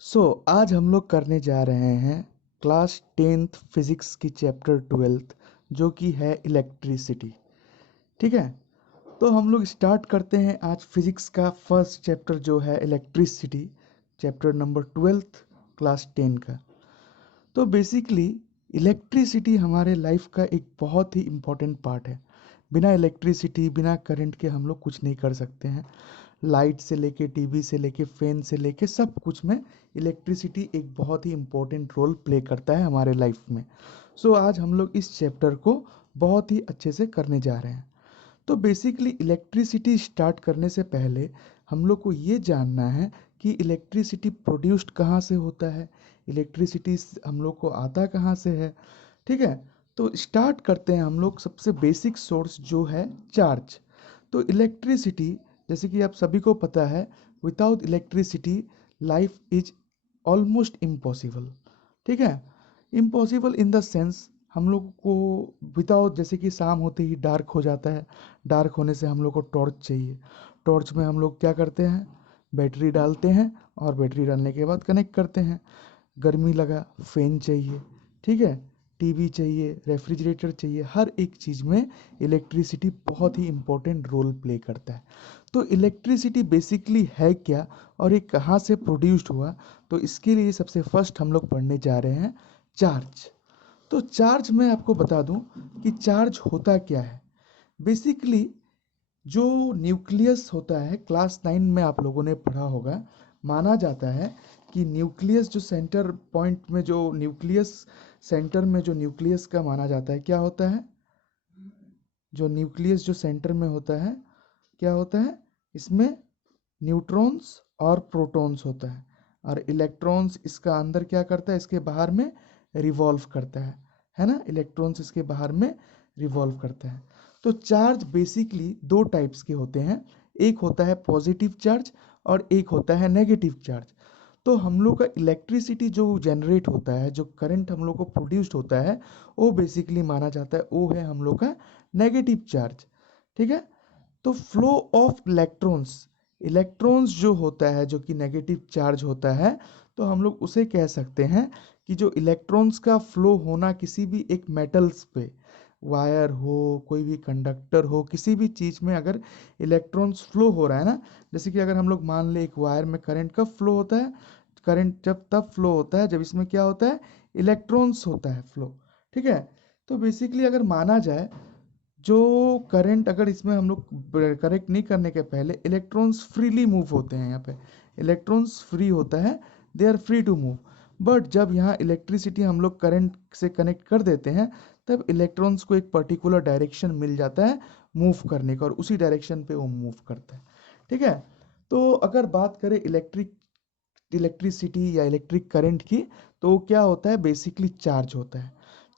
आज हम लोग करने जा रहे हैं क्लास 10th फिजिक्स की चैप्टर 12th जो कि है इलेक्ट्रिसिटी। ठीक है। तो हम लोग स्टार्ट करते हैं आज फिजिक्स का फर्स्ट चैप्टर जो है electricity, chapter number 12th class 10 का। तो बेसिकली इलेक्ट्रिसिटी हमारे लाइफ का एक बहुत ही इम्पोर्टेंट पार्ट है। बिना इलेक्ट्रिसिटी बिना करंट के हम लोग कुछ नहीं कर सकते हैं। लाइट से लेके टीवी से लेके फैन से लेके सब कुछ में इलेक्ट्रिसिटी एक बहुत ही इम्पोर्टेंट रोल प्ले करता है हमारे लाइफ में। आज हम लोग इस चैप्टर को बहुत ही अच्छे से करने जा रहे हैं। तो बेसिकली इलेक्ट्रिसिटी स्टार्ट करने से पहले हम लोग को ये जानना है कि इलेक्ट्रिसिटी प्रोड्यूस्ड कहाँ से होता है, इलेक्ट्रिसिटी हम लोग को आता कहाँ से है। ठीक है। तो स्टार्ट करते हैं हम लोग सबसे बेसिक सोर्स जो है चार्ज। तो इलेक्ट्रिसिटी जैसे कि आप सभी को पता है, without electricity life is almost impossible. ठीक है। इम्पॉसिबल इन द सेंस हम लोग को विदाउट, जैसे कि शाम होते ही डार्क हो जाता है, डार्क होने से हम लोग को टॉर्च चाहिए। टॉर्च में हम लोग क्या करते हैं, बैटरी डालते हैं और बैटरी डालने के बाद कनेक्ट करते हैं। गर्मी लगा, फैन चाहिए। ठीक है। टीवी चाहिए, रेफ्रिजरेटर चाहिए, हर एक चीज़ में इलेक्ट्रिसिटी बहुत ही इम्पोर्टेंट रोल प्ले करता है। तो इलेक्ट्रिसिटी बेसिकली है क्या और ये कहाँ से प्रोड्यूस्ड हुआ, तो इसके लिए सबसे फर्स्ट हम लोग पढ़ने जा रहे हैं चार्ज। तो चार्ज मैं आपको बता दूं कि चार्ज होता क्या है। बेसिकली जो न्यूक्लियस होता है, क्लास 9 में आप लोगों ने पढ़ा होगा, माना जाता है कि न्यूक्लियस जो सेंटर पॉइंट में जो न्यूक्लियस सेंटर में जो न्यूक्लियस का माना जाता है, क्या होता है, जो न्यूक्लियस जो सेंटर में होता है क्या होता है, इसमें न्यूट्रॉन्स और प्रोटॉन्स होता है और इलेक्ट्रॉन्स इसका अंदर क्या करता है, इसके बाहर में रिवॉल्व करता है ना, इलेक्ट्रॉन्स इसके बाहर में रिवॉल्व करता है। तो चार्ज बेसिकली दो टाइप्स के होते हैं, एक होता है पॉजिटिव चार्ज और एक होता है नेगेटिव चार्ज। तो हम लोग का इलेक्ट्रिसिटी जो जनरेट होता है, जो करंट हम लोग को प्रोड्यूस्ड होता है, वो बेसिकली माना जाता है वो है हम लोग का नेगेटिव चार्ज। ठीक है। तो फ्लो ऑफ इलेक्ट्रॉन्स, इलेक्ट्रॉन्स जो होता है जो कि नेगेटिव चार्ज होता है, तो हम लोग उसे कह सकते हैं कि जो इलेक्ट्रॉन्स का फ्लो होना किसी भी एक मेटल्स पे, वायर हो, कोई भी कंडक्टर हो, किसी भी चीज़ में अगर इलेक्ट्रॉन्स फ्लो हो रहा है ना, जैसे कि अगर हम लोग मान ले एक वायर में करंट कब फ्लो होता है, करंट जब तब फ्लो होता है जब इसमें क्या होता है, इलेक्ट्रॉन्स होता है फ्लो। ठीक है। तो बेसिकली अगर माना जाए, जो करंट अगर इसमें हम लोग करेक्ट नहीं करने के पहले इलेक्ट्रॉन्स फ्रीली मूव होते हैं, यहाँ पे इलेक्ट्रॉन्स फ्री होता है, they are free to move. But जब यहाँ इलेक्ट्रिसिटी हम लोग करंट से कनेक्ट कर देते हैं, तब इलेक्ट्रॉन्स को एक पर्टिकुलर डायरेक्शन मिल जाता है मूव करने का और उसी डायरेक्शन पे वो मूव करता है। ठीक है। तो अगर बात करें इलेक्ट्रिसिटी या इलेक्ट्रिक करंट की, तो क्या होता है, बेसिकली चार्ज होता है।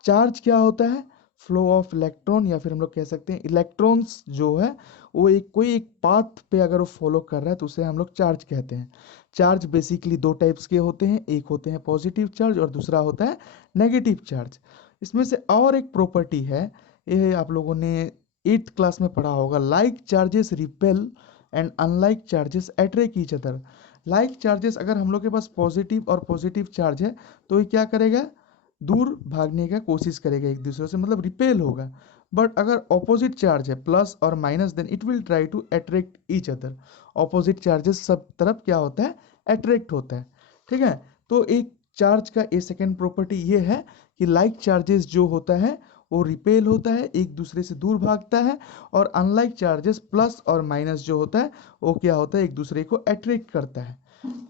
चार्ज क्या होता है, फ्लो ऑफ इलेक्ट्रॉन, या फिर हम लोग कह सकते हैं इलेक्ट्रॉन्स जो है वो एक कोई एक पाथ पे अगर वो फॉलो कर रहा है तो उसे हम लोग चार्ज कहते हैं। चार्ज बेसिकली दो टाइप्स के होते हैं, एक होते हैं पॉजिटिव चार्ज और दूसरा होता है नेगेटिव चार्ज। इसमें से और एक प्रॉपर्टी है, ये आप लोगों ने 8th क्लास में पढ़ा होगा, like charges repel and unlike charges attract each other. Like charges, अगर हम लोग के पास पॉजिटिव और पॉजिटिव चार्ज है तो ये क्या करेगा, दूर भागने का कोशिश करेगा एक दूसरे से, मतलब रिपेल होगा। बट अगर ऑपोजिट चार्ज है प्लस और minus, then it will try to attract each other. Opposite charges सब तरफ क्या होता है, अट्रैक्ट होता है। ठीक है। तो एक चार्ज का ये सेकेंड प्रॉपर्टी ये है कि लाइक चार्जेस जो होता है वो रिपेल होता है, एक दूसरे से दूर भागता है, और अनलाइक चार्जेस प्लस और माइनस जो होता है वो क्या होता है, एक दूसरे को अट्रैक्ट करता है।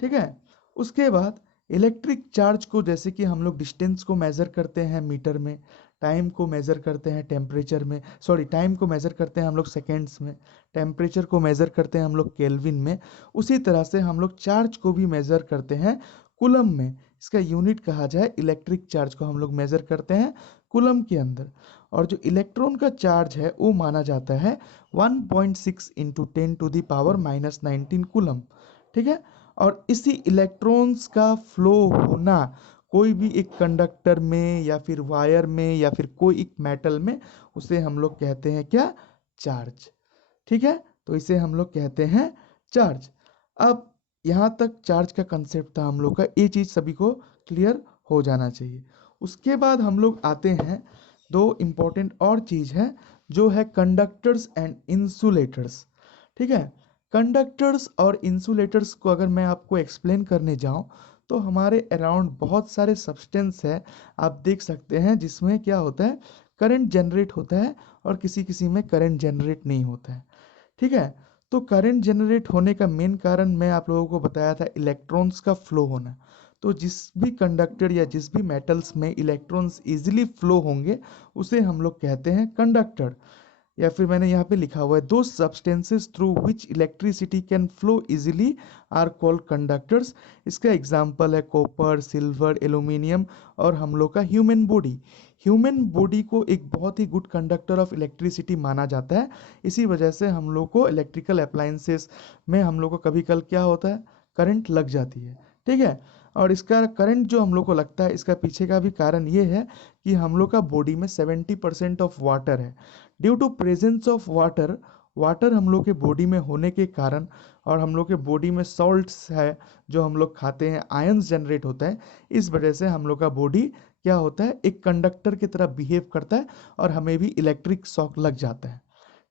ठीक है। उसके बाद इलेक्ट्रिक चार्ज को, जैसे कि हम लोग डिस्टेंस को मेज़र करते हैं मीटर में, टाइम को मेज़र करते हैं टेम्परेचर में, सॉरी टाइम को मेज़र करते हैं हम लोग सेकेंड्स में, टेम्परेचर को मेज़र करते हैं हम लोग केल्विन में, उसी तरह से हम लोग चार्ज को भी मेज़र करते हैं कूलम में। इसका यूनिट कहा जाए, इलेक्ट्रिक चार्ज को हम लोग मेज़र करते हैं कूलम के अंदर। और जो इलेक्ट्रॉन का चार्ज है वो माना जाता है 1.6 इंटू 10⁻⁻19 कूलम। ठीक है। और इसी इलेक्ट्रॉन्स का फ्लो होना कोई भी एक कंडक्टर में या फिर वायर में या फिर कोई एक मेटल में, उसे हम लोग कहते हैं क्या, चार्ज। ठीक है। तो इसे हम लोग कहते हैं चार्ज। अब यहाँ तक चार्ज का कंसेप्ट था हम लोग का, ये चीज़ सभी को क्लियर हो जाना चाहिए। उसके बाद हम लोग आते हैं, दो इम्पोर्टेंट और चीज़ है जो है कंडक्टर्स एंड इंसुलेटर्स। ठीक है, कंडक्टर्स और इंसुलेटर्स को अगर मैं आपको एक्सप्लेन करने जाऊँ तो हमारे अराउंड बहुत सारे सब्सटेंस है, आप देख सकते हैं, जिसमें क्या होता है, करंट जनरेट होता है और किसी किसी में करंट जनरेट नहीं होता है। ठीक है, तो करंट जनरेट होने का मेन कारण मैं आप लोगों को बताया था, इलेक्ट्रॉन्स का फ्लो होना। तो जिस भी कंडक्टर या जिस भी मेटल्स में इलेक्ट्रॉन्स इजीली फ्लो होंगे उसे हम लोग कहते हैं कंडक्टर। या फिर मैंने यहाँ पे लिखा हुआ है, दो substances through which electricity can flow easily are called conductors. इसका एग्जांपल है कॉपर, सिल्वर, एल्यूमिनियम और हम लोग का ह्यूमन बॉडी। ह्यूमन बॉडी को एक बहुत ही गुड कंडक्टर ऑफ इलेक्ट्रिसिटी माना जाता है। इसी वजह से हम लोग को इलेक्ट्रिकल अप्लायंसेस में हम लोग को कभी कल क्या होता है, करंट लग जाती है। ठीक है, और इसका करंट जो हम लोग को लगता है, इसका पीछे का भी कारण ये है कि हम लोग का बॉडी में 70% ऑफ वाटर है। Due to presence of water, water हम लोग के बॉडी में होने के कारण और हम लोग के बॉडी में सॉल्ट्स है जो हम लोग खाते हैं, आयंस जनरेट होता है, इस वजह से हम लोग का बॉडी क्या होता है, एक कंडक्टर की तरह बिहेव करता है और हमें भी इलेक्ट्रिक शॉक लग जाता है।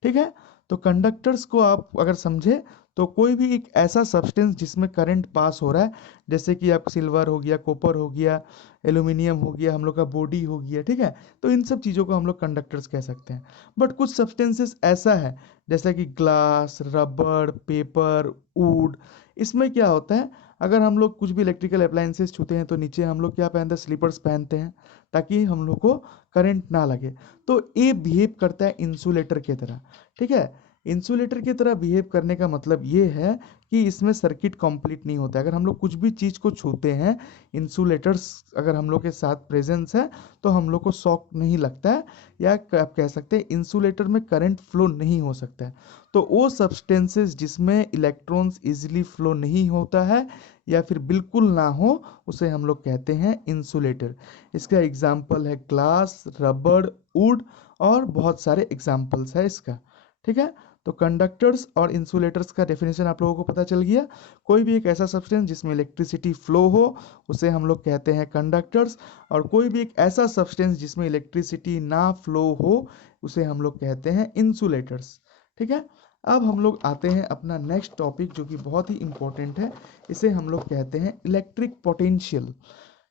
ठीक है, तो कंडक्टर्स को आप अगर समझे तो कोई भी एक ऐसा सब्सटेंस जिसमें करंट पास हो रहा है, जैसे कि आप सिल्वर हो गया, कॉपर हो गया, एल्यूमिनियम हो गया, हम लोग का बॉडी हो गया। ठीक है, तो इन सब चीज़ों को हम लोग कंडक्टर्स कह सकते हैं। बट कुछ सब्सटेंसेस ऐसा है जैसे कि ग्लास, रबड़, पेपर, वुड, इसमें क्या होता है, अगर हम लोग कुछ भी इलेक्ट्रिकल अप्लायंसेस छूते हैं तो नीचे हम लोग क्या पहनते हैं, स्लीपर्स पहनते हैं ताकि हम लोग को करंट ना लगे। तो ये बिहेव करता है इंसुलेटर की तरह। ठीक है, इंसुलेटर की तरह बिहेव करने का मतलब ये है कि इसमें सर्किट कंप्लीट नहीं होता है। अगर हम लोग कुछ भी चीज़ को छूते हैं, इंसुलेटर्स अगर हम लोग के साथ प्रेजेंस है तो हम लोग को शॉक नहीं लगता है, या आप कह सकते हैं इंसुलेटर में करंट फ्लो नहीं हो सकता है। तो वो सब्सटेंसेस जिसमें इलेक्ट्रॉन्स इजीली फ्लो नहीं होता है या फिर बिल्कुल ना हो, उसे हम लोग कहते हैं इंसुलेटर। इसका एग्जाम्पल है ग्लास, रबड़, वुड और बहुत सारे एग्जाम्पल्स है इसका। ठीक है, तो कंडक्टर्स और इंसुलेटर्स का डेफिनेशन आप लोगों को पता चल गया। कोई भी एक ऐसा सब्सटेंस जिसमें इलेक्ट्रिसिटी फ्लो हो उसे हम लोग कहते हैं कंडक्टर्स, और कोई भी एक ऐसा सब्सटेंस जिसमें इलेक्ट्रिसिटी ना फ्लो हो उसे हम लोग कहते हैं इंसुलेटर्स। ठीक है, अब हम लोग आते हैं अपना नेक्स्ट टॉपिक जो कि बहुत ही इंपॉर्टेंट है, इसे हम लोग कहते हैं इलेक्ट्रिक पोटेंशियल।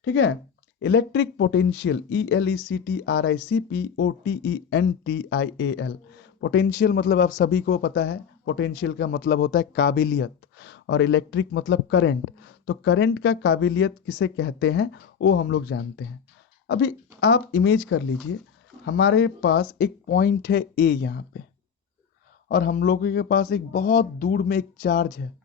ठीक है, इलेक्ट्रिक पोटेंशियल, ELECTRICPOTENTIAL। पोटेंशियल मतलब आप सभी को पता है, पोटेंशियल का मतलब होता है काबिलियत, और इलेक्ट्रिक मतलब करंट। तो करंट का काबिलियत किसे कहते हैं वो हम लोग जानते हैं। अभी आप इमेज कर लीजिए, हमारे पास एक पॉइंट है ए यहाँ पे, और हम लोगों के पास एक बहुत दूर में एक चार्ज है।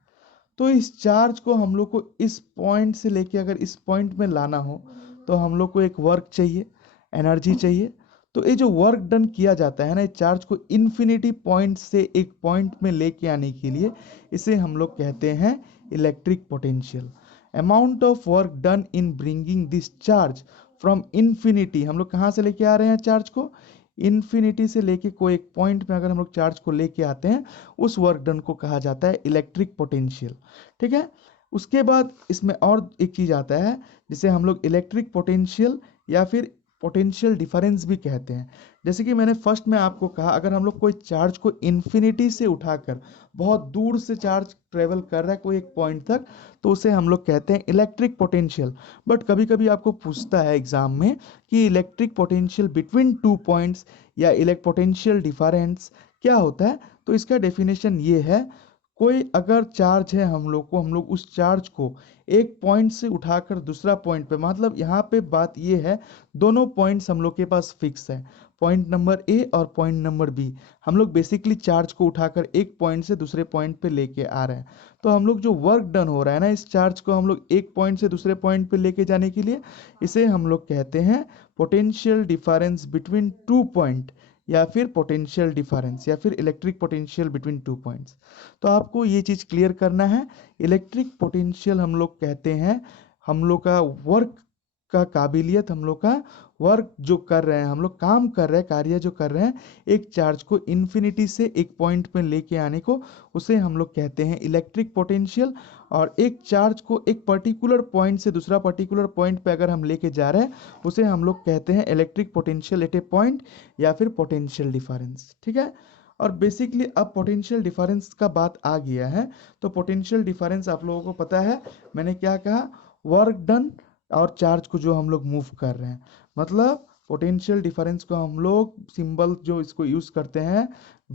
तो इस चार्ज को हम लोग को इस पॉइंट से लेके अगर इस पॉइंट में लाना हो तो हम लोग को एक वर्क चाहिए, एनर्जी चाहिए। तो ये जो वर्क डन किया जाता है ना, इस चार्ज को इन्फिनिटी पॉइंट से एक पॉइंट में लेके आने के लिए, इसे हम लोग कहते हैं electric potential. Amount of work done in bringing this charge from infinity, हम लोग कहाँ से लेके आ रहे हैं चार्ज को, इन्फिनिटी से लेके कोई एक पॉइंट में अगर हम लोग चार्ज को लेके आते हैं, उस वर्क डन को कहा जाता है इलेक्ट्रिक पोटेंशियल। ठीक है, उसके बाद इसमें और एक चीज आता है जिसे हम लोग इलेक्ट्रिक पोटेंशियल या फिर पोटेंशियल डिफरेंस भी कहते हैं। जैसे कि मैंने फर्स्ट में आपको कहा, अगर हम लोग कोई चार्ज को इन्फिनिटी से उठाकर बहुत दूर से चार्ज ट्रेवल कर रहा है कोई एक पॉइंट तक, तो उसे हम लोग कहते हैं इलेक्ट्रिक पोटेंशियल। बट कभी कभी आपको पूछता है एग्जाम में कि electric potential between two points या इलेक्ट्रिक पोटेंशियल डिफरेंस क्या होता है। तो इसका डेफिनेशन ये है, कोई अगर चार्ज है हम लोग उस चार्ज को एक पॉइंट से उठाकर दूसरा पॉइंट पे, मतलब यहाँ पे बात ये है, दोनों पॉइंट्स हम लोग के पास फिक्स है, पॉइंट नंबर ए और पॉइंट नंबर बी। हम लोग बेसिकली चार्ज को उठाकर एक पॉइंट से दूसरे पॉइंट पे लेके आ रहे हैं। तो हम लोग जो वर्क डन हो रहा है ना, इस चार्ज को हम लोग एक पॉइंट से दूसरे पॉइंट पे लेके जाने के लिए, इसे हम लोग कहते हैं potential difference between two point, या फिर पोटेंशियल डिफरेंस या फिर electric potential between two points. तो आपको ये चीज़ क्लियर करना है, इलेक्ट्रिक पोटेंशियल हम लोग कहते हैं हम लोग का वर्क का काबिलियत, हम लोग का वर्क जो कर रहे हैं, हम लोग काम कर रहे हैं, कार्य जो कर रहे हैं, एक चार्ज को इन्फिनिटी से एक पॉइंट में लेके आने को, उसे हम लोग कहते हैं इलेक्ट्रिक पोटेंशियल। और एक चार्ज को एक पर्टिकुलर पॉइंट से दूसरा पर्टिकुलर पॉइंट पे अगर हम लेके जा रहे हैं, उसे हम लोग कहते हैं electric potential at A point, या फिर पोटेंशियल डिफरेंस। ठीक है। और बेसिकली अब पोटेंशियल डिफरेंस का बात आ गया है, तो पोटेंशियल डिफरेंस आप लोगों को पता है, मैंने क्या कहा, वर्क डन और चार्ज को जो हम लोग मूव कर रहे हैं, मतलब पोटेंशियल डिफरेंस को हम लोग सिंबल जो इसको यूज करते हैं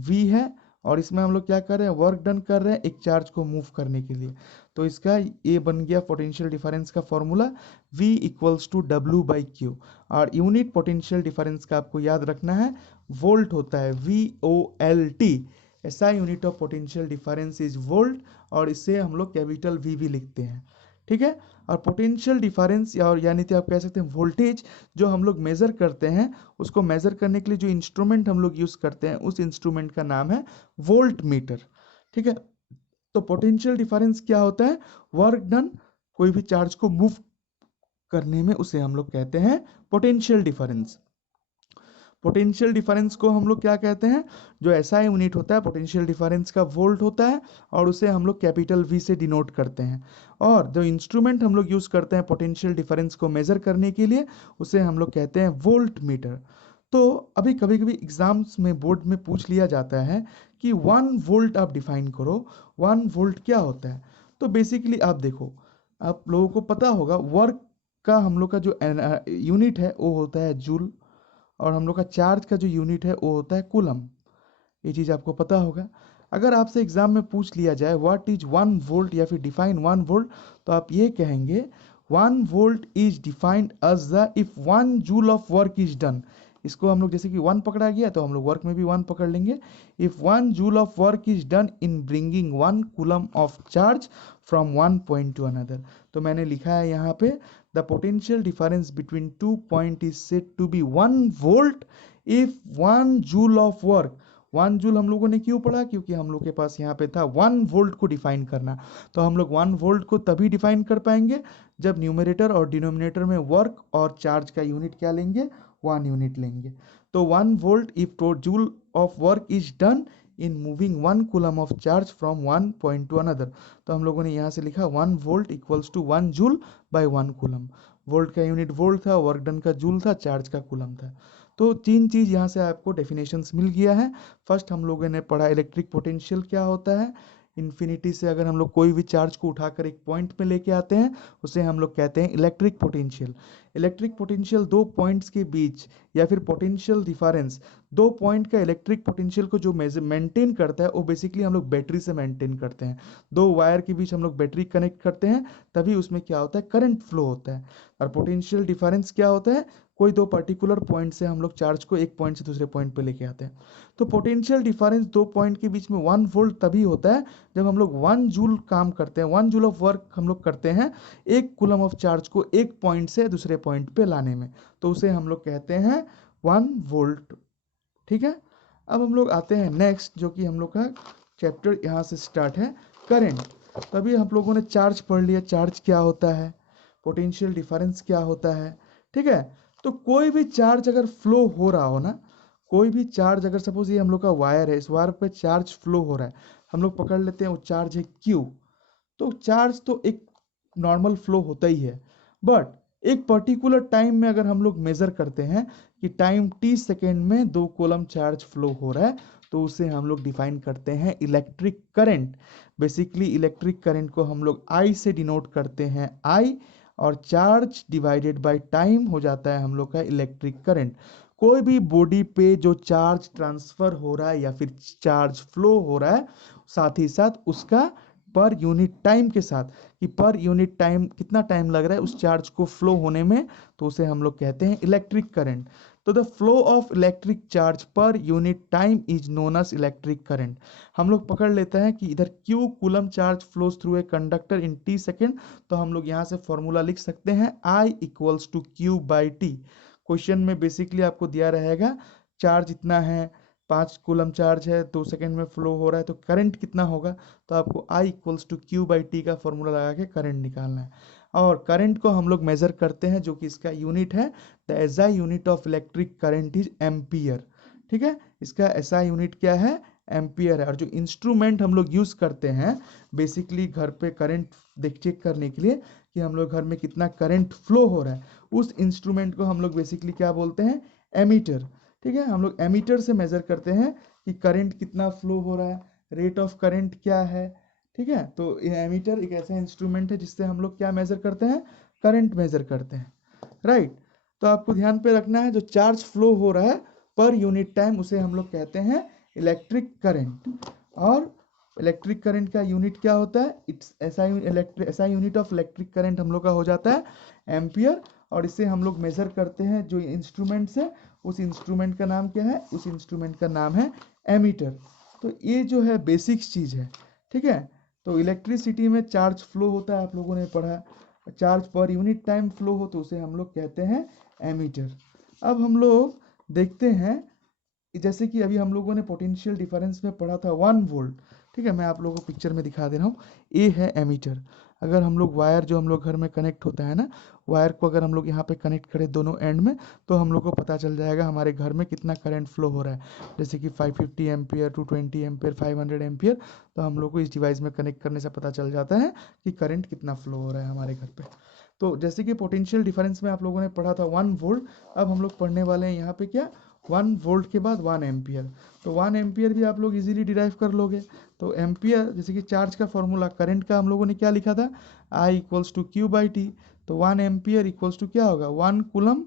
v है, और इसमें हम लोग क्या कर रहे हैं, वर्क डन कर रहे हैं एक चार्ज को मूव करने के लिए। तो इसका ये बन गया पोटेंशियल डिफरेंस का formula, v equals to W by Q. और यूनिट पोटेंशियल डिफरेंस का आपको याद रखना है, वोल्ट होता है, VOLT। ऐसा unit of potential difference is volt, और इससे हम लोग कैपिटल V भी लिखते हैं। ठीक है। और पोटेंशियल डिफरेंस और यानी कि आप कह सकते हैं वोल्टेज जो हम लोग मेजर करते हैं, उसको मेजर करने के लिए जो इंस्ट्रूमेंट हम लोग यूज करते हैं, उस इंस्ट्रूमेंट का नाम है वोल्ट मीटर। ठीक है। तो पोटेंशियल डिफरेंस क्या होता है, वर्क डन कोई भी चार्ज को मूव करने में, उसे हम लोग कहते हैं पोटेंशियल डिफरेंस। पोटेंशियल डिफरेंस को हम लोग क्या कहते हैं, जो ऐसा यूनिट होता है पोटेंशियल डिफरेंस का, वोल्ट होता है, और उसे हम लोग कैपिटल V से डिनोट करते हैं। और जो इंस्ट्रूमेंट हम लोग यूज करते हैं पोटेंशियल डिफरेंस को मेजर करने के लिए, उसे हम लोग कहते हैं वोल्ट मीटर। तो अभी कभी कभी एग्जाम्स में बोर्ड में पूछ लिया जाता है कि 1 वोल्ट आप डिफाइन करो, 1 वोल्ट क्या होता है। तो बेसिकली आप देखो, आप लोगों को पता होगा वर्क का हम लोग का जो यूनिट है वो होता है जूल, और हम लोग का चार्ज का जो यूनिट है वो होता है कूलम। ये चीज़ आपको पता होगा। अगर आपसे एग्जाम में पूछ लिया जाए व्हाट इज 1 वोल्ट या फिर डिफाइन 1 वोल्ट, तो आप ये कहेंगे 1 volt is defined as the if 1 joule of work is done. इसको हम लोग जैसे कि 1 पकड़ा गया तो हम लोग वर्क में भी 1 पकड़ लेंगे। If 1 joule of work is done in bringing 1 coulomb of charge from 1 point to another. तो मैंने लिखा है यहाँ पे, the potential difference between 2 points is said to be 1 volt if 1 joule of work। 1 joule हम लोगों ने क्यों पढ़ा, क्योंकि हम लोग के पास यहाँ पे था 1 वोल्ट को डिफाइन करना। तो हम लोग 1 वोल्ट को तभी डिफाइन कर पाएंगे जब न्यूमरेटर और डिनोमिनेटर में वर्क और चार्ज का यूनिट क्या लेंगे, 1 यूनिट लेंगे। तो 1 volt if joule of work is done in moving 1 coulomb of charge from 1 point to another. तो हम लोगों ने यहाँ से लिखा 1 volt equals to 1 joule by 1 coulomb. Volt का यूनिट वोल्ट था, वर्क डन का जूल था, चार्ज का कूलम था। तो 3 चीज यहाँ से आपको डेफिनेशंस मिल गया है। फर्स्ट हम लोगों ने पढ़ा इलेक्ट्रिक पोटेंशियल क्या होता है, इन्फिनिटी से अगर हम लोग कोई भी चार्ज को उठाकर एक पॉइंट में लेके आते हैं, उसे हम लोग कहते हैं electric potential. Electric potential 2 points के बीच, या फिर पोटेंशियल डिफरेंस, 2 पॉइंट का इलेक्ट्रिक पोटेंशियल को जो मेंटेन करता है, वो बेसिकली हम लोग बैटरी से मेंटेन करते हैं। 2 वायर के बीच हम लोग बैटरी कनेक्ट करते हैं, तभी उसमें क्या होता है, करंट फ्लो होता है। और पोटेंशियल डिफरेंस क्या होता है, कोई 2 पर्टिकुलर पॉइंट से हम लोग चार्ज को एक पॉइंट से दूसरे पॉइंट पे लेके आते हैं। तो पोटेंशियल डिफरेंस 2 पॉइंट के बीच में 1 वोल्ट तभी होता है जब हम लोग 1 जूल काम करते हैं, 1 जूल ऑफ वर्क हम लोग करते हैं एक कूलम ऑफ चार्ज को एक पॉइंट से दूसरे पॉइंट पे लाने में, तो उसे हम लोग कहते हैं 1 वोल्ट। ठीक है। अब हम लोग आते हैं नेक्स्ट, जो कि हम लोग का चैप्टर यहाँ से स्टार्ट है, करंट। तभी हम लोगों ने चार्ज पढ़ लिया, चार्ज क्या होता है, पोटेंशियल डिफरेंस क्या होता है। ठीक है। तो कोई भी चार्ज अगर फ्लो हो रहा हो ना, कोई भी चार्ज अगर सपोज ये हम लोग का वायर है, इस वायर पे चार्ज फ्लो हो रहा है, हम लोग पकड़ लेते हैं वो चार्ज है Q। तो चार्ज तो एक नॉर्मल फ्लो होता ही है, बट एक पर्टिकुलर टाइम में अगर हम लोग मेजर करते हैं कि टाइम t सेकेंड में 2 कूलम चार्ज फ्लो हो रहा है, तो उसे हम लोग डिफाइन करते हैं electric current. Basically electric current को हम लोग I से डिनोट करते हैं, I, और चार्ज डिवाइडेड बाय टाइम हो जाता है हम लोग का इलेक्ट्रिक करंट। कोई भी बॉडी पे जो चार्ज ट्रांसफर हो रहा है या फिर चार्ज फ्लो हो रहा है, साथ ही साथ उसका पर यूनिट टाइम के साथ, कि पर यूनिट टाइम कितना टाइम लग रहा है उस चार्ज को फ्लो होने में, तो उसे हम लोग कहते हैं इलेक्ट्रिक करंट। तो the flow of electric charge per unit time is known as electric current. हम लोग पकड़ लेते हैं कि इधर Q coulomb charge flows through a conductor in t second, तो हम लोग यहाँ से फॉर्मूला लिख सकते हैं I equals to Q by T. Question में बेसिकली आपको दिया रहेगा चार्ज इतना है, 5 कूलम चार्ज है, 2 सेकेंड में फ्लो हो रहा है, तो करंट कितना होगा, तो आपको I equals to Q by T का फॉर्मूला लगा के करंट निकालना है। और करंट को हम लोग मेजर करते हैं, जो कि इसका यूनिट है the SI unit of electric current is ampere. ठीक है, इसका एसआई यूनिट क्या है, एम्पियर है। और जो इंस्ट्रूमेंट हम लोग यूज करते हैं बेसिकली घर पे करंट देख चेक करने के लिए कि हम लोग घर में कितना करंट फ्लो हो रहा है, उस इंस्ट्रूमेंट को हम लोग बेसिकली क्या बोलते हैं, एमीटर। ठीक है, हम लोग एमीटर से मेजर करते हैं कि करंट कितना फ्लो हो रहा है, रेट ऑफ करंट क्या है। ठीक है, तो ये एमीटर एक ऐसा इंस्ट्रूमेंट है जिससे हम लोग क्या मेजर करते हैं, करंट मेजर करते हैं, राइट। तो आपको ध्यान पे रखना है, जो चार्ज फ्लो हो रहा है पर यूनिट टाइम उसे हम लोग कहते हैं इलेक्ट्रिक करंट। और इलेक्ट्रिक करंट का यूनिट क्या होता है, it's SI unit of electric current हम लोग का हो जाता है एम्पियर। और इसे हम लोग मेजर करते हैं जो इंस्ट्रूमेंट से, उस इंस्ट्रूमेंट का नाम क्या है, उस इंस्ट्रूमेंट का नाम है एमीटर। तो ये जो है बेसिक्स चीज है। ठीक है, तो इलेक्ट्रिसिटी में चार्ज फ्लो होता है, आप लोगों ने पढ़ा, charge per unit time flow हो तो उसे हम लोग कहते हैं एमीटर। अब हम लोग देखते हैं, जैसे कि अभी हम लोगों ने पोटेंशियल डिफरेंस में पढ़ा था 1 वोल्ट। ठीक है, मैं आप लोगों को पिक्चर में दिखा दे रहा हूँ, ये है एमीटर। अगर हम लोग वायर जो हम लोग घर में कनेक्ट होता है ना, वायर को अगर हम लोग यहाँ पे कनेक्ट करें दोनों एंड में, तो हम लोग को पता चल जाएगा हमारे घर में कितना करंट फ्लो हो रहा है। जैसे कि 550 एम्पियर, 220 एम्पियर, 500 एम्पियर। तो हम लोग को इस डिवाइस में कनेक्ट करने से पता चल जाता है कि करंट कितना फ्लो हो रहा है हमारे घर पे। तो जैसे कि पोटेंशियल डिफरेंस में आप लोगों ने पढ़ा था 1 वोल्ट, अब हम लोग पढ़ने वाले हैं यहाँ पे क्या, 1 वोल्ट के बाद 1 एम्पियर। तो 1 एम्पियर भी आप लोग इजीली डिराइव कर लोगे। तो एम्पियर जैसे कि चार्ज का फॉर्मूला करंट का हम लोगों ने क्या लिखा था, I equals to Q by T. तो 1 एम्पियर इक्वल्स टू क्या होगा, 1 कूलम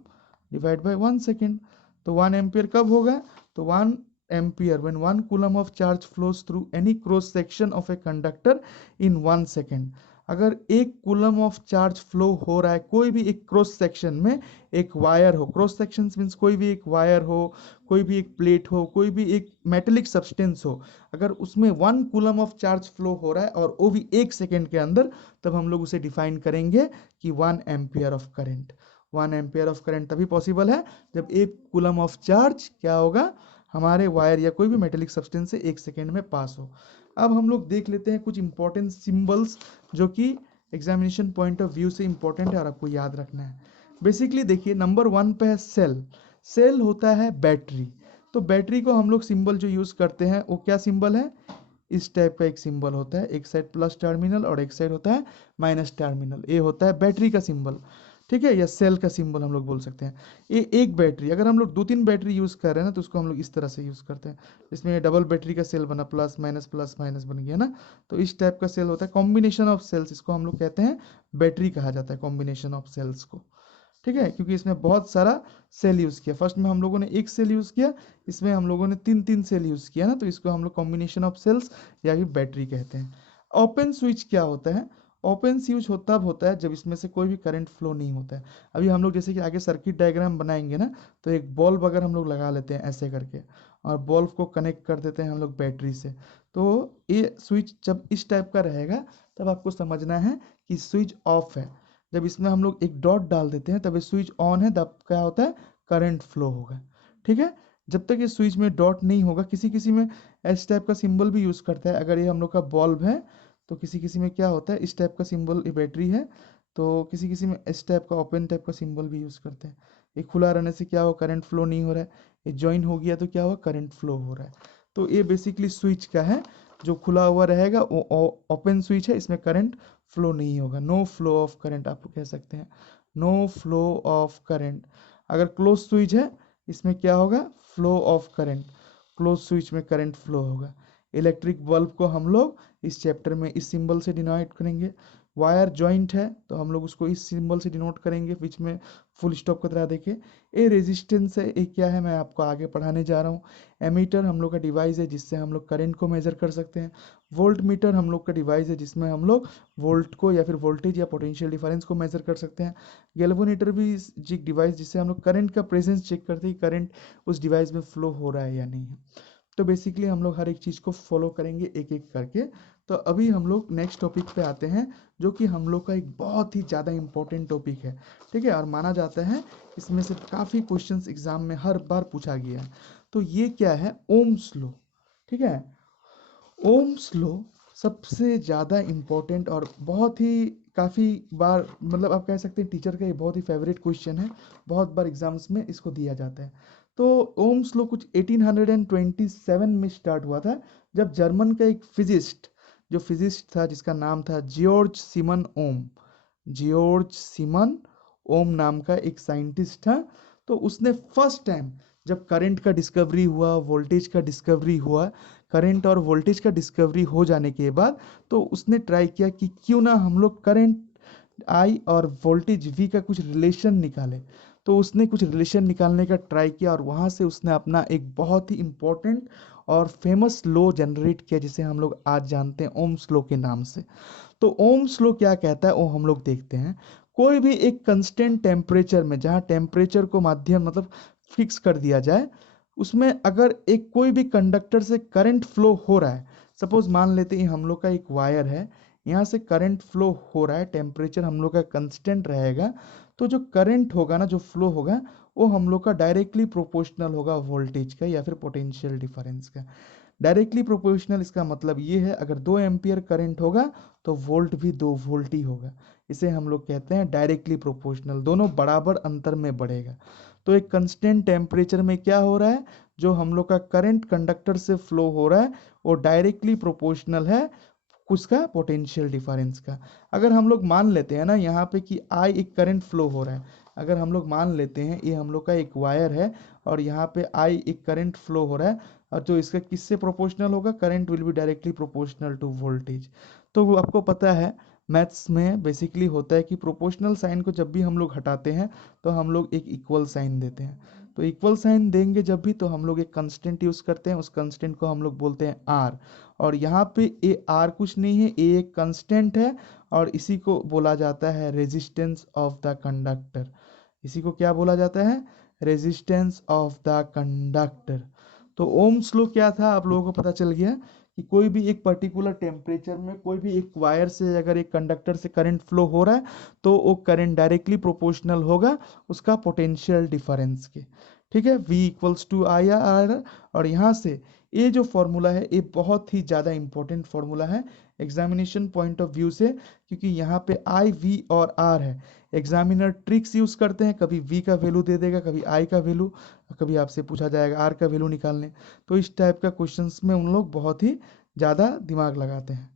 डिवाइड बाई 1 सेकेंड। तो 1 एम्पियर कब होगा, तो 1 ampere when 1 coulomb of charge flows through any cross section of A conductor in 1 second. अगर 1 कूलम ऑफ चार्ज फ्लो हो रहा है कोई भी एक क्रॉस सेक्शन में, एक वायर हो, क्रॉस सेक्शन मीन्स कोई भी एक वायर हो, कोई भी एक प्लेट हो, कोई भी एक मेटेलिक सब्सटेंस हो, अगर उसमें 1 कूलम ऑफ चार्ज फ्लो हो रहा है और वो भी 1 सेकेंड के अंदर, तब हम लोग उसे डिफाइन करेंगे कि 1 ampere of current. 1 ampere of current तभी पॉसिबल है जब 1 कूलम ऑफ चार्ज क्या होगा, हमारे वायर या कोई भी मेटेलिक सब्सटेंस से 1 सेकेंड में पास हो। अब हम लोग देख लेते हैं कुछ इंपॉर्टेंट सिंबल्स जो कि एग्जामिनेशन पॉइंट ऑफ व्यू से इंपॉर्टेंट है और आपको याद रखना है। बेसिकली देखिए, नंबर 1 पे है सेल। सेल होता है बैटरी। तो बैटरी को हम लोग सिंबल जो यूज करते हैं वो क्या सिंबल है, इस टाइप का एक सिंबल होता है, एक साइड प्लस टर्मिनल और एक साइड होता है माइनस टर्मिनल, ये होता है बैटरी का सिंबल। ठीक है, या सेल का सिंबल हम लोग बोल सकते हैं। ये एक बैटरी, अगर हम लोग 2-3 बैटरी यूज कर रहे हैं ना तो उसको हम लोग इस तरह से यूज करते हैं। इसमें डबल बैटरी का सेल बना, प्लस माइनस बन गया ना, तो इस टाइप का सेल होता है। कॉम्बिनेशन ऑफ सेल्स इसको हम लोग कहते हैं बैटरी कहा जाता है, कॉम्बिनेशन ऑफ सेल्स को। ठीक है, क्योंकि इसमें बहुत सारा सेल यूज किया, फर्स्ट में हम लोगों ने एक सेल यूज किया, इसमें हम लोगों ने 3-3 सेल यूज किया ना, तो इसको हम लोग कॉम्बिनेशन ऑफ सेल्स या फिर बैटरी कहते हैं। ओपन स्विच क्या होता है, ओपन स्विच तब होता है जब इसमें से कोई भी करंट फ्लो नहीं होता है। अभी हम लोग जैसे कि आगे सर्किट डायग्राम बनाएंगे ना, तो एक बल्ब अगर हम लोग लगा लेते हैं ऐसे करके और बल्ब को कनेक्ट कर देते हैं हम लोग बैटरी से, तो ये स्विच जब इस टाइप का रहेगा तब आपको समझना है कि स्विच ऑफ है। जब इसमें हम लोग एक डॉट डाल देते हैं तब ये स्विच ऑन है, तब क्या होता है, करंट फ्लो होगा। ठीक है, जब तक ये स्विच में डॉट नहीं होगा, किसी किसी में इस टाइप का सिंबल भी यूज करता है। अगर ये हम लोग का बल्ब है तो किसी किसी में क्या होता है, इस टाइप का सिंबल, ये बैटरी है तो किसी किसी में इस टाइप का ओपन टाइप का सिंबल भी यूज करते हैं। ये खुला रहने से क्या हो, करंट फ्लो नहीं हो रहा है, ये ज्वाइन हो गया तो क्या हुआ, करंट फ्लो हो रहा है। तो ये बेसिकली स्विच का है, जो खुला हुआ रहेगा वो ओपन स्विच है, इसमें करंट फ्लो नहीं होगा, नो फ्लो ऑफ करंट आप कह सकते हैं, नो फ्लो ऑफ करंट। अगर क्लोज स्विच है, इसमें क्या होगा, flow of current, close switch में करंट फ्लो होगा। इलेक्ट्रिक बल्ब को हम लोग इस चैप्टर में इस सिंबल से डिनोट करेंगे। वायर जॉइंट है तो हम लोग उसको इस सिंबल से डिनोट करेंगे, बीच में फुल स्टॉप की तरह देखे। ये रेजिस्टेंस है, ये क्या है मैं आपको आगे पढ़ाने जा रहा हूँ। एमीटर हम लोग का डिवाइस है जिससे हम लोग करंट को मेजर कर सकते हैं। वोल्ट मीटर हम लोग का डिवाइस है जिसमें हम लोग वोल्ट को या फिर वोल्टेज या पोटेंशियल डिफरेंस को मेजर कर सकते हैं। गैल्वेनोमीटर भी एक डिवाइस जिससे हम लोग करंट का प्रेजेंस चेक करते हैं, करंट उस डिवाइस में फ्लो हो रहा है या नहीं है। तो बेसिकली हम लोग हर एक चीज़ को फॉलो करेंगे एक एक करके। तो अभी हम लोग नेक्स्ट टॉपिक पे आते हैं, जो कि हम लोग का एक बहुत ही ज़्यादा इम्पोर्टेंट टॉपिक है। ठीक है, और माना जाता है इसमें से काफ़ी क्वेश्चंस एग्जाम में हर बार पूछा गया है। तो ये क्या है, ओम्स लॉ। ठीक है, ओम्स लॉ सबसे ज़्यादा इम्पोर्टेंट और बहुत ही काफ़ी बार मतलब आप कह सकते हैं टीचर का ये बहुत ही फेवरेट क्वेश्चन है, बहुत बार एग्जाम्स में इसको दिया जाता है। तो ओम्स लॉ कुछ 1827 में स्टार्ट हुआ था, जब जर्मन का एक फिजिस्ट था जिसका नाम था जियोर्ज सिमन ओम। जियोर्ज सिमन ओम नाम का एक साइंटिस्ट था। तो उसने फर्स्ट टाइम जब करंट का डिस्कवरी हुआ, वोल्टेज का डिस्कवरी हुआ, करंट और वोल्टेज का डिस्कवरी हो जाने के बाद तो उसने ट्राई किया कि क्यों ना हम लोग करंट आई और वोल्टेज वी का कुछ रिलेशन निकाले। तो उसने कुछ रिलेशन निकालने का ट्राई किया और वहाँ से उसने अपना एक बहुत ही इम्पोर्टेंट और फेमस लॉ जनरेट किया जिसे हम लोग आज जानते हैं ओम्स लॉ के नाम से। तो ओम्स लॉ क्या कहता है वो हम लोग देखते हैं। कोई भी एक कंस्टेंट टेम्परेचर में, जहाँ टेम्परेचर को माध्यम मतलब फिक्स कर दिया जाए, उसमें अगर एक कोई भी कंडक्टर से करंट फ्लो हो रहा है, सपोज मान लेते हैं हम लोग का एक वायर है, यहाँ से करंट फ्लो हो रहा है, टेम्परेचर हम लोग का कंस्टेंट रहेगा, तो जो करंट होगा ना, जो फ्लो होगा, वो हम लोग का डायरेक्टली प्रोपोर्शनल होगा वोल्टेज का या फिर पोटेंशियल डिफरेंस का। डायरेक्टली प्रोपोर्शनल इसका मतलब ये है, अगर 2 एम्पियर करंट होगा तो वोल्ट भी 2 वोल्ट ही होगा। इसे हम लोग कहते हैं डायरेक्टली प्रोपोर्शनल, दोनों बराबर अंतर में बढ़ेगा। तो एक कंस्टेंट टेम्परेचर में क्या हो रहा है, जो हम लोग का करंट कंडक्टर से फ्लो हो रहा है वो डायरेक्टली प्रोपोर्शनल है उसका पोटेंशियल डिफरेंस का। अगर हम लोग मान लेते हैं ना यहाँ पे कि आई एक करंट फ्लो हो रहा है, अगर हम लोग मान लेते हैं ये हम लोग का एक वायर है और यहाँ पे आई एक करंट फ्लो हो रहा है, और जो इसका किससे प्रोपोर्शनल होगा, current will be directly proportional to voltage. तो वो आपको पता है मैथ्स में बेसिकली होता है कि प्रोपोर्शनल साइन को जब भी हम लोग हटाते हैं तो हम लोग एक इक्वल साइन देते हैं। तो इक्वल साइन देंगे जब भी, तो हम लोग एक कंस्टेंट यूज करते हैं, उस कंस्टेंट को हम लोग बोलते हैं आर। और यहाँ पे ए आर कुछ नहीं है, ए एक कांस्टेंट है और इसी को बोला जाता है रेजिस्टेंस ऑफ द कंडक्टर। इसी को क्या बोला जाता है, रेजिस्टेंस ऑफ द कंडक्टर। तो ओम्स लॉ क्या था आप लोगों को पता चल गया कि कोई भी एक पर्टिकुलर टेम्परेचर में कोई भी एक वायर से अगर एक कंडक्टर से करंट फ्लो हो रहा है तो वो करंट डायरेक्टली प्रोपोर्शनल होगा उसका पोटेंशियल डिफरेंस के। ठीक है, V equals to I R. और यहाँ से ये जो फॉर्मूला है ये बहुत ही ज़्यादा इंपॉर्टेंट फॉर्मूला है एग्जामिनेशन पॉइंट ऑफ व्यू से, क्योंकि यहाँ पे आई वी और आर है। एग्जामिनर ट्रिक्स यूज करते हैं, कभी वी का वैल्यू दे देगा, कभी आई का वैल्यू, कभी आपसे पूछा जाएगा आर का वैल्यू निकालने। तो इस टाइप का क्वेश्चंस में उन लोग बहुत ही ज़्यादा दिमाग लगाते हैं।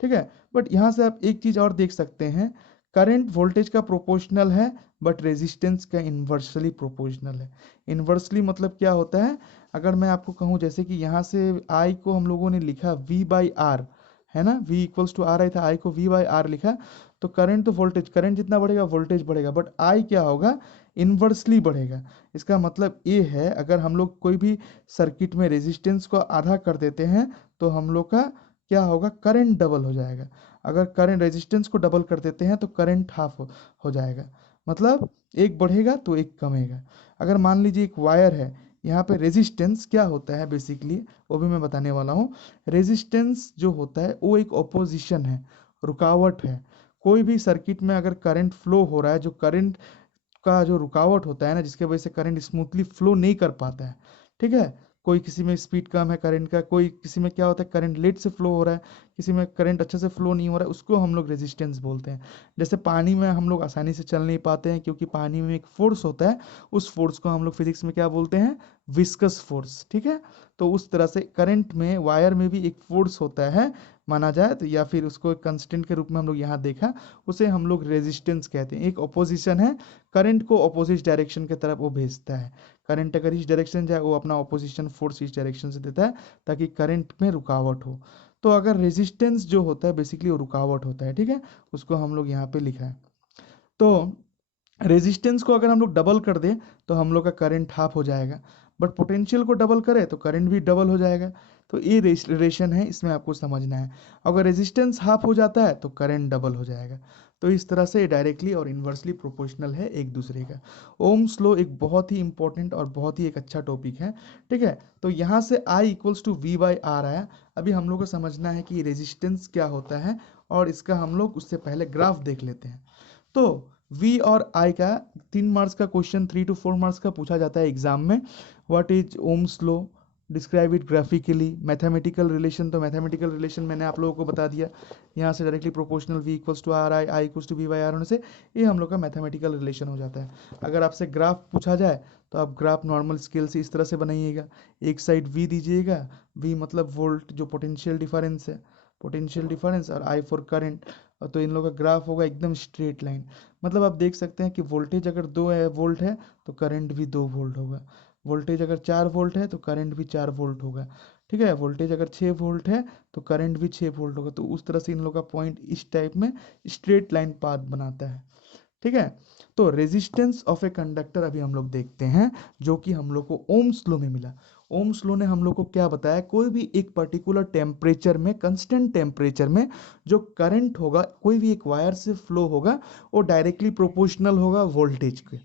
ठीक है, बट यहाँ से आप एक चीज़ और देख सकते हैं, करंट वोल्टेज का प्रोपोर्शनल है बट रेजिस्टेंस का इन्वर्सली प्रोपोर्शनल है। इन्वर्सली मतलब क्या होता है, अगर मैं आपको कहूँ जैसे कि यहाँ से आई को हम लोगों ने लिखा V बाई आर, है ना, V equals to R I था, आई को V बाई आर लिखा, तो करंट तो वोल्टेज, करंट जितना बढ़ेगा वोल्टेज बढ़ेगा, बट आई क्या होगा, इन्वर्सली बढ़ेगा। इसका मतलब ये है अगर हम लोग कोई भी सर्किट में रेजिस्टेंस को आधा कर देते हैं तो हम लोग का क्या होगा, करंट डबल हो जाएगा। अगर करंट रेजिस्टेंस को डबल कर देते हैं तो करंट हाफ हो जाएगा, मतलब एक बढ़ेगा तो एक कमेगा। अगर मान लीजिए एक वायर है, यहाँ पे रेजिस्टेंस क्या होता है बेसिकली वो भी मैं बताने वाला हूँ। रेजिस्टेंस जो होता है वो एक ऑपोजिशन है, रुकावट है। कोई भी सर्किट में अगर करंट फ्लो हो रहा है, जो करंट का जो रुकावट होता है ना, जिसके वजह से करंट स्मूथली फ्लो नहीं कर पाता है, ठीक है, कोई किसी में स्पीड कम है करंट का, कोई किसी में क्या होता है करंट लेट से फ्लो हो रहा है, किसी में करंट अच्छे से फ्लो नहीं हो रहा है, उसको हम लोग रेजिस्टेंस बोलते हैं। जैसे पानी में हम लोग आसानी से चल नहीं पाते हैं क्योंकि पानी में एक फोर्स होता है, उस फोर्स को हम लोग फिजिक्स में क्या बोलते हैं, विस्कस फोर्स। ठीक है, तो उस तरह से करंट में, वायर में भी एक फोर्स होता है माना जाए तो, या फिर उसको एक कंस्टेंट के रूप में हम लोग यहाँ देखा, उसे हम लोग रेजिस्टेंस कहते हैं। एक ऑपोजिशन है, करंट को अपोजिट डायरेक्शन की तरफ वो भेजता है। करंट अगर इस डायरेक्शन जाए वो अपना ऑपोजिशन फोर्स इस डायरेक्शन से देता है ताकि करंट में रुकावट हो। तो अगर रेजिस्टेंस जो होता है बेसिकली वो रुकावट होता है, ठीक है, उसको हम लोग यहाँ पे लिखा है। तो रेजिस्टेंस को अगर हम लोग डबल कर दें तो हम लोग का करंट हाफ हो जाएगा, बट पोटेंशियल को डबल करें तो करंट भी डबल हो जाएगा। तो ये रिलेशन है, इसमें आपको समझना है। अगर रेजिस्टेंस हाफ हो जाता है तो करंट डबल हो जाएगा। तो इस तरह से डायरेक्टली और इन्वर्सली प्रोपोर्शनल है एक दूसरे का। ओम्स लॉ एक बहुत ही इंपॉर्टेंट और बहुत ही एक अच्छा टॉपिक है। ठीक है, तो यहाँ से I equals to V by R आया। अभी हम लोग को समझना है कि रेजिस्टेंस क्या होता है और इसका हम लोग उससे पहले ग्राफ देख लेते हैं। तो V और I का 3 मार्क्स का क्वेश्चन, 3 to 4 मार्क्स का पूछा जाता है एग्जाम में। What is Ohm's law, describe it graphically, mathematical relation, तो मैथमेटिकल रिलेशन मैंने आप लोगों को बता दिया, यहाँ से directly proportional v equals to R I, I equals to V by R होने से ये हम लोग का मैथमेटिकल रिलेशन हो जाता है। अगर आपसे ग्राफ पूछा जाए तो आप ग्राफ नॉर्मल स्केल से इस तरह से बनाइएगा, एक साइड v दीजिएगा, v मतलब वोल्ट जो पोटेंशियल डिफरेंस है, पोटेंशियल डिफरेंस, और आई फॉर करंट, तो इन लोगों का ग्राफ होगा एकदम स्ट्रेट लाइन। मतलब आप देख सकते हैं कि वोल्टेज अगर 2 वोल्ट है तो करंट भी 2 वोल्ट होगा, वोल्टेज अगर 4 वोल्ट है तो करंट भी 4 वोल्ट होगा, ठीक है। वोल्टेज अगर 6 वोल्ट है तो करंट भी 6 वोल्ट होगा। तो उस तरह से इन लोग का पॉइंट इस टाइप में स्ट्रेट लाइन पाथ बनाता है, ठीक है। तो रेजिस्टेंस ऑफ ए कंडक्टर अभी हम लोग देखते हैं, जो कि हम लोग को ओम्स लॉ में मिला। ओम्स लॉ ने हम लोग को क्या बताया, कोई भी एक पर्टिकुलर टेम्परेचर में, कंस्टेंट टेम्परेचर में जो करंट होगा, कोई भी एक वायर से फ्लो होगा, वो डायरेक्टली प्रोपोर्शनल होगा वोल्टेज के,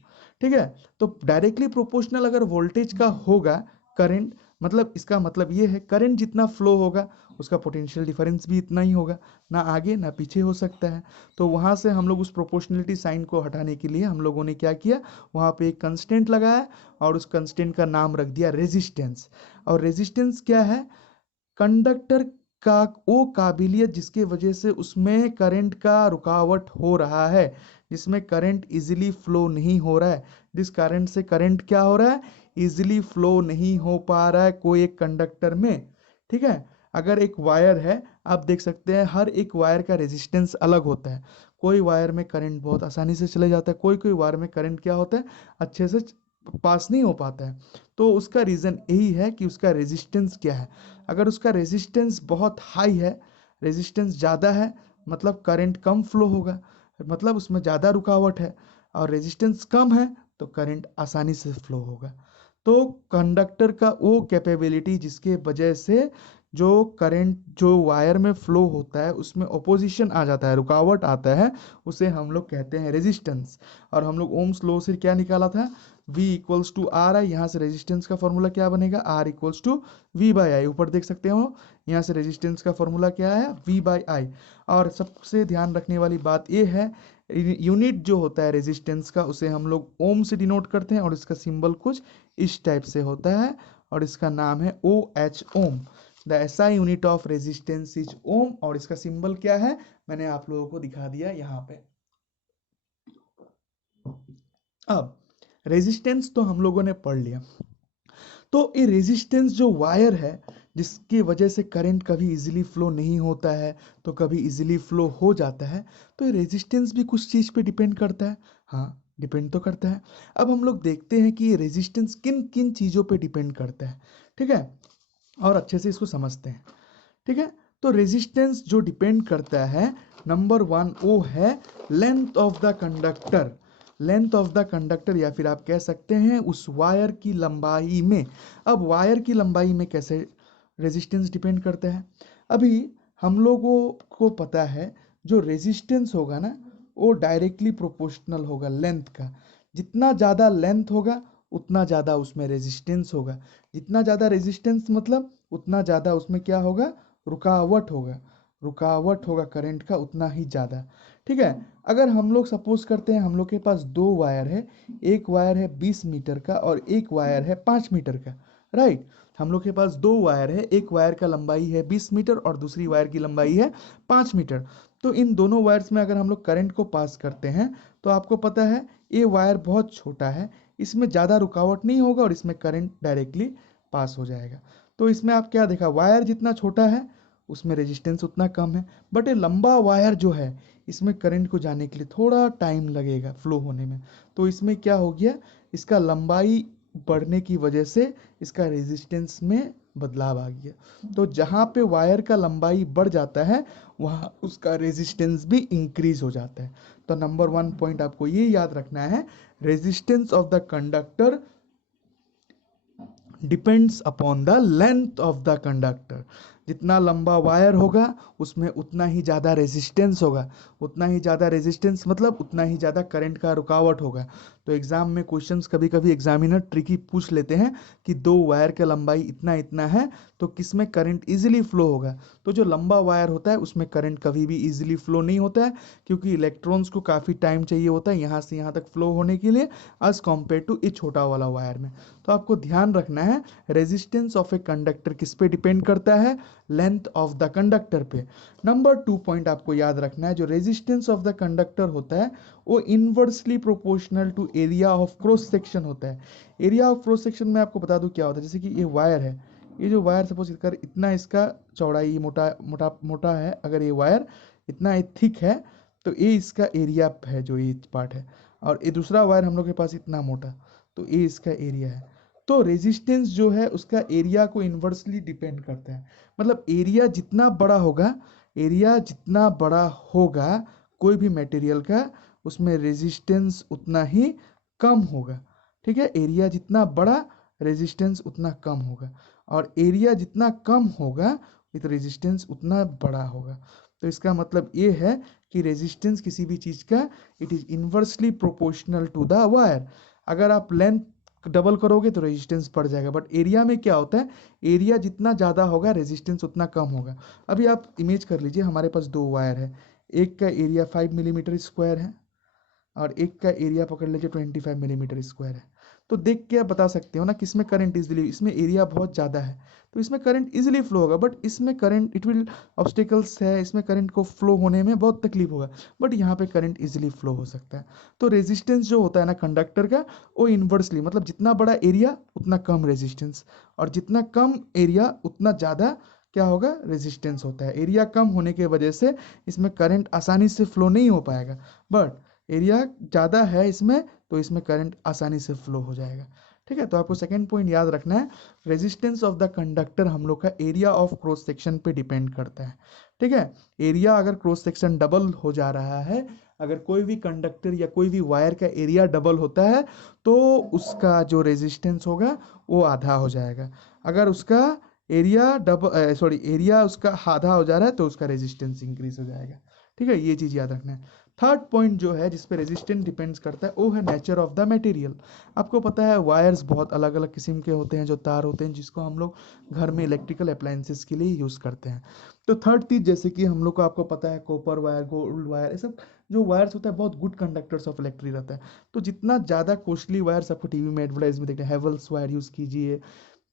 ठीक है। तो डायरेक्टली प्रोपोर्शनल अगर वोल्टेज का होगा करंट, मतलब इसका मतलब ये है करंट जितना फ्लो होगा उसका पोटेंशियल डिफरेंस भी इतना ही होगा, ना आगे ना पीछे हो सकता है। तो वहाँ से हम लोग उस प्रोपोर्शनलिटी साइन को हटाने के लिए हम लोगों ने क्या किया, वहाँ पे एक कंस्टेंट लगाया और उस कंस्टेंट का नाम रख दिया रेजिस्टेंस। और रेजिस्टेंस क्या है, कंडक्टर का वो काबिलियत जिसके वजह से उसमें करंट का रुकावट हो रहा है, जिसमें करंट इजीली फ्लो नहीं हो रहा है, जिस करंट से करंट क्या हो रहा है, इजीली फ्लो नहीं हो पा रहा है कोई एक कंडक्टर में, ठीक है। अगर एक वायर है, आप देख सकते हैं हर एक वायर का रेजिस्टेंस अलग होता है, कोई वायर में करंट बहुत आसानी से चले जाता है, कोई कोई वायर में करंट क्या होता है, अच्छे से पास नहीं हो पाता है। तो उसका रीज़न यही है कि उसका रेजिस्टेंस क्या है। अगर उसका रेजिस्टेंस बहुत हाई है, रेजिस्टेंस ज़्यादा है, मतलब करंट कम फ्लो होगा, मतलब उसमें ज़्यादा रुकावट है, और रेजिस्टेंस कम है तो करंट आसानी से फ्लो होगा। तो कंडक्टर का वो कैपेबिलिटी जिसके वजह से जो करंट जो वायर में फ्लो होता है उसमें ओपोजिशन आ जाता है, रुकावट आता है, उसे हम लोग कहते हैं रेजिस्टेंस। और हम लोग ओम्स लॉ से क्या निकाला था, V equals to R I, यहाँ से रेजिस्टेंस का फॉर्मूला क्या बनेगा, R equals to V by I, ऊपर देख सकते हो यहाँ से रेजिस्टेंस का फॉर्मूला क्या है, V बाई आई। और सबसे ध्यान रखने वाली बात ये है, यूनिट जो होता है रेजिस्टेंस का उसे हम लोग ओम से डिनोट करते हैं, और इसका सिंबल कुछ इस टाइप से होता है, और इसका नाम है OH, ohm. The SI unit of resistance is ohm, और इसका सिंबल क्या है मैंने आप लोगों को दिखा दिया यहाँ पे। अब रेजिस्टेंस तो हम लोगों ने पढ़ लिया, तो ये रेजिस्टेंस जो वायर है जिसकी वजह से करंट कभी इजीली फ्लो नहीं होता है तो कभी इजीली फ्लो हो जाता है, तो ये रेजिस्टेंस भी कुछ चीज़ पे डिपेंड करता है। हाँ, डिपेंड तो करता है। अब हम लोग देखते हैं कि ये रेजिस्टेंस किन किन चीज़ों पे डिपेंड करता है, ठीक है, और अच्छे से इसको समझते हैं, ठीक है। तो रेजिस्टेंस जो डिपेंड करता है, नंबर 1 वो है length of the conductor, length of the conductor, या फिर आप कह सकते हैं उस वायर की लंबाई में। अब वायर की लंबाई में कैसे रेजिस्टेंस डिपेंड करता है, अभी हम लोगों को पता है जो रेजिस्टेंस होगा ना वो डायरेक्टली प्रोपोर्शनल होगा लेंथ का, जितना ज़्यादा लेंथ होगा उतना ज़्यादा उसमें रेजिस्टेंस होगा, जितना ज़्यादा रेजिस्टेंस मतलब उतना ज़्यादा उसमें क्या होगा, रुकावट होगा, रुकावट होगा करंट का उतना ही ज़्यादा, ठीक है। अगर हम लोग सपोज करते हैं हम लोग के पास 2 वायर है, एक वायर है 20 मीटर का और एक वायर है 5 मीटर का, राइट। हम लोग के पास 2 वायर है, एक वायर का लंबाई है 20 मीटर और दूसरी वायर की लंबाई है 5 मीटर। तो इन दोनों वायर्स में अगर हम लोग करंट को पास करते हैं तो आपको पता है ये वायर बहुत छोटा है, इसमें ज़्यादा रुकावट नहीं होगा और इसमें करंट डायरेक्टली पास हो जाएगा। तो इसमें आप क्या देखा, वायर जितना छोटा है उसमें रेजिस्टेंस उतना कम है, बट ये लंबा वायर जो है इसमें करंट को जाने के लिए थोड़ा टाइम लगेगा फ्लो होने में। तो इसमें क्या हो गया, इसका लंबाई बढ़ने की वजह से इसका रेजिस्टेंस में बदलाव आ गया। तो जहाँ पे वायर का लंबाई बढ़ जाता है वहाँ उसका रेजिस्टेंस भी इंक्रीज हो जाता है। तो नंबर 1 पॉइंट आपको ये याद रखना है, resistance of the conductor depends upon the length of the conductor. जितना लंबा वायर होगा उसमें उतना ही ज़्यादा रेजिस्टेंस होगा, उतना ही ज़्यादा रेजिस्टेंस मतलब उतना ही ज़्यादा करंट का रुकावट होगा। तो एग्जाम में क्वेश्चंस कभी कभी एग्जामिनर ट्रिकी पूछ लेते हैं कि दो वायर का लंबाई इतना इतना है तो किस में करंट इजीली फ्लो होगा। तो जो लंबा वायर होता है उसमें करंट कभी भी इजीली फ्लो नहीं होता है, क्योंकि इलेक्ट्रॉन्स को काफ़ी टाइम चाहिए होता है यहाँ से यहाँ तक फ्लो होने के लिए, एज कम्पेयर टू इस छोटा वाला वायर में। तो आपको ध्यान रखना है रेजिस्टेंस ऑफ ए कंडक्टर किस पे डिपेंड करता है, लेंथ ऑफ द कंडक्टर पे। नंबर 2 पॉइंट आपको याद रखना है, जो रेजिस्टेंस ऑफ द कंडक्टर होता है वो inversely proportional to area of cross section होता है। एरिया ऑफ क्रॉस सेक्शन में आपको बता दूं क्या होता है, जैसे कि ये वायर है, ये जो वायर सपोज कर इतना इसका चौड़ाई मोटा मोटा मोटा है, अगर ये वायर इतना थिक है तो ये इसका एरिया है जो ये पार्ट है, और ये दूसरा वायर हम लोग के पास इतना मोटा, तो ये इसका एरिया है। तो रेजिस्टेंस जो है उसका एरिया को इन्वर्सली डिपेंड करता है, मतलब एरिया जितना बड़ा होगा, एरिया जितना बड़ा होगा कोई भी मटेरियल का, उसमें रेजिस्टेंस उतना ही कम होगा। ठीक है, एरिया जितना बड़ा रेजिस्टेंस उतना कम होगा, और एरिया जितना कम होगा विथ रेजिस्टेंस उतना बड़ा होगा। तो इसका मतलब ये है कि रेजिस्टेंस किसी भी चीज़ का it is inversely proportional to the wire. अगर आप लेंथ डबल करोगे तो रेजिस्टेंस बढ़ जाएगा, बट एरिया में क्या होता है, एरिया जितना ज़्यादा होगा रेजिस्टेंस उतना कम होगा। अभी आप इमेज कर लीजिए, हमारे पास दो वायर है, एक का एरिया 5 मिलीमीटर स्क्वायर है और एक का एरिया पकड़ लीजिए 25 मिलीमीटर स्क्वायर है। तो देख के आप बता सकते हो ना किसमें करंट इजीली, इसमें एरिया बहुत ज़्यादा है तो इसमें करंट इजीली फ्लो होगा, बट इसमें करंट इट विल ऑब्स्टिकल्स है, इसमें करंट को फ्लो होने में बहुत तकलीफ होगा, बट यहाँ पे करंट इजीली फ्लो हो सकता है। तो रेजिस्टेंस जो होता है ना कंडक्टर का, वो इन्वर्सली मतलब जितना बड़ा एरिया उतना कम रेजिस्टेंस, और जितना कम एरिया उतना ज़्यादा क्या होगा, रेजिस्टेंस होता है। एरिया कम होने की वजह से इसमें करंट आसानी से फ्लो नहीं हो पाएगा, बट एरिया ज़्यादा है इसमें तो इसमें करंट आसानी से फ्लो हो जाएगा। ठीक है, तो आपको सेकंड पॉइंट याद रखना है, रेजिस्टेंस ऑफ द कंडक्टर हम लोग का एरिया ऑफ क्रॉस सेक्शन पे डिपेंड करता है। ठीक है, एरिया अगर क्रॉस सेक्शन डबल हो जा रहा है, अगर कोई भी कंडक्टर या कोई भी वायर का एरिया डबल होता है तो उसका जो रेजिस्टेंस होगा वो आधा हो जाएगा। अगर उसका एरिया एरिया उसका आधा हो जा रहा है तो उसका रेजिस्टेंस इंक्रीज हो जाएगा। ठीक है, ये चीज़ याद रखना है। थर्ड पॉइंट जो है जिसपे रेजिस्टेंस डिपेंड्स करता है वो है नेचर ऑफ द मटेरियल। आपको पता है वायर्स बहुत अलग अलग किस्म के होते हैं, जो तार होते हैं जिसको हम लोग घर में इलेक्ट्रिकल अप्लायंसेस के लिए यूज़ करते हैं। तो थर्ड चीज़ जैसे कि हम लोग को आपको पता है कॉपर वायर, गोल्ड वायर, ये सब जो वायर्स होता है बहुत गुड कंडक्टर्स ऑफ इलेक्ट्रिक रहता है। तो जितना ज़्यादा कॉस्टली वायर्स आपको टीवी में एडवर्टाइज में देखते हैं, हेवल्स वायर यूज़ कीजिए।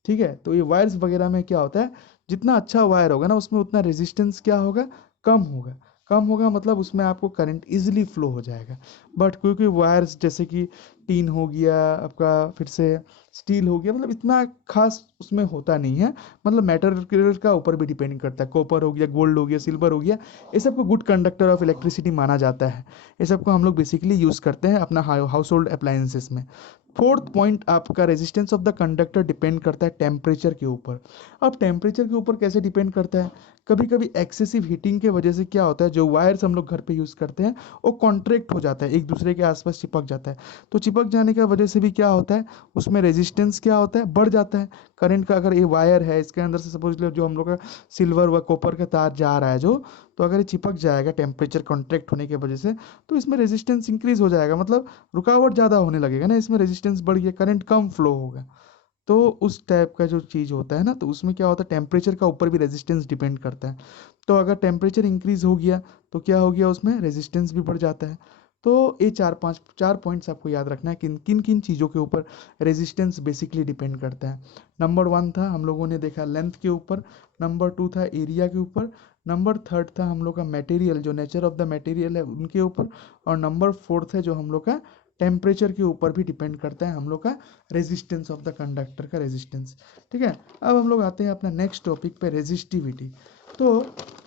ठीक है, तो ये वायर्स वगैरह में क्या होता है, जितना अच्छा वायर होगा ना उसमें उतना रेजिस्टेंस क्या होगा, कम होगा। कम होगा मतलब उसमें आपको करंट इजीली फ्लो हो जाएगा। बट क्योंकि वायर्स जैसे कि टीन हो गया आपका, फिर से स्टील हो गया, मतलब इतना खास उसमें होता नहीं है, मतलब मैटेरियल का ऊपर भी डिपेंड करता है। कॉपर हो गया, गोल्ड हो गया, सिल्वर हो गया, ये सबको गुड कंडक्टर ऑफ इलेक्ट्रिसिटी माना जाता है। ये सबको हम लोग बेसिकली यूज़ करते हैं अपना हाउस होल्ड अप्लायंसेस में। फोर्थ पॉइंट, आपका resistance of the conductor depend करता है टेम्परेचर के ऊपर। अब टेम्परेचर के ऊपर कैसे डिपेंड करता है, कभी कभी एक्सेसिव हीटिंग के वजह से क्या होता है, जो वायर्स हम लोग घर पे यूज़ करते हैं वो कॉन्ट्रैक्ट हो जाता है, एक दूसरे के आसपास चिपक जाता है। तो चिपक जाने की वजह से भी क्या होता है, उसमें रेजिस्टेंस क्या होता है, बढ़ जाता है। करंट का अगर ये वायर है इसके अंदर से सपोज लो जो हम लोग का सिल्वर व कॉपर का तार जा रहा है जो, तो अगर ये चिपक जाएगा टेम्परेचर कॉन्ट्रैक्ट होने की वजह से, तो इसमें रेजिस्टेंस इंक्रीज हो जाएगा, मतलब रुकावट ज़्यादा होने लगेगा ना, इसमें रेजिस्टेंस बढ़ गया, करंट कम फ्लो होगा। तो उस टाइप का जो चीज़ होता है ना, तो उसमें क्या होता है, टेम्परेचर का ऊपर भी रेजिस्टेंस डिपेंड करता है। तो अगर टेम्परेचर इंक्रीज हो गया तो क्या हो गया, उसमें रेजिस्टेंस भी बढ़ जाता है। तो ये चार पॉइंट्स आपको याद रखना है किन किन किन चीज़ों के ऊपर रेजिस्टेंस बेसिकली डिपेंड करता है। नंबर 1 था हम लोगों ने देखा लेंथ के ऊपर, नंबर 2 था एरिया के ऊपर, नंबर 3 था हम लोग का मटेरियल, जो नेचर ऑफ द मटेरियल है उनके ऊपर, और नंबर 4 है जो हम लोग का टेम्परेचर के ऊपर भी डिपेंड करता है हम लोग का रेजिस्टेंस ऑफ द कंडक्टर का रेजिस्टेंस। ठीक है, अब हम लोग आते हैं अपना नेक्स्ट टॉपिक पे, रेजिस्टिविटी। तो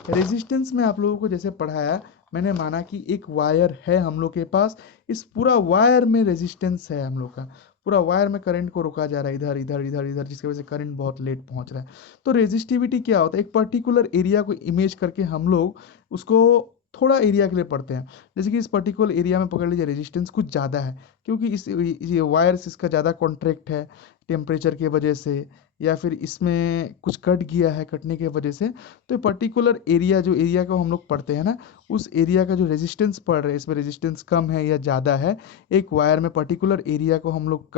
रेजिस्टेंस में आप लोगों को जैसे पढ़ाया, मैंने माना कि एक वायर है हम लोग के पास, इस पूरा वायर में रेजिस्टेंस है हम लोग का, पूरा वायर में करंट को रोका जा रहा है इधर इधर इधर इधर, जिसकी वजह से करंट बहुत लेट पहुंच रहा है। तो रेजिस्टिविटी क्या होता है, एक पर्टिकुलर एरिया को इमेज करके हम लोग उसको थोड़ा एरिया के लिए पढ़ते हैं। जैसे कि इस पर्टिकुलर एरिया में पकड़ लीजिए रेजिस्टेंस कुछ ज़्यादा है, क्योंकि इस ये वायर्स इसका ज़्यादा कॉन्ट्रैक्ट है, टेम्परेचर के वजह से, या फिर इसमें कुछ कट गया है कटने के वजह से, तो पर्टिकुलर एरिया, जो एरिया को हम लोग पढ़ते हैं ना, उस एरिया का जो रेजिस्टेंस पढ़ रहे हैं, इसमें रेजिस्टेंस कम है या ज़्यादा है, एक वायर में पर्टिकुलर एरिया को हम लोग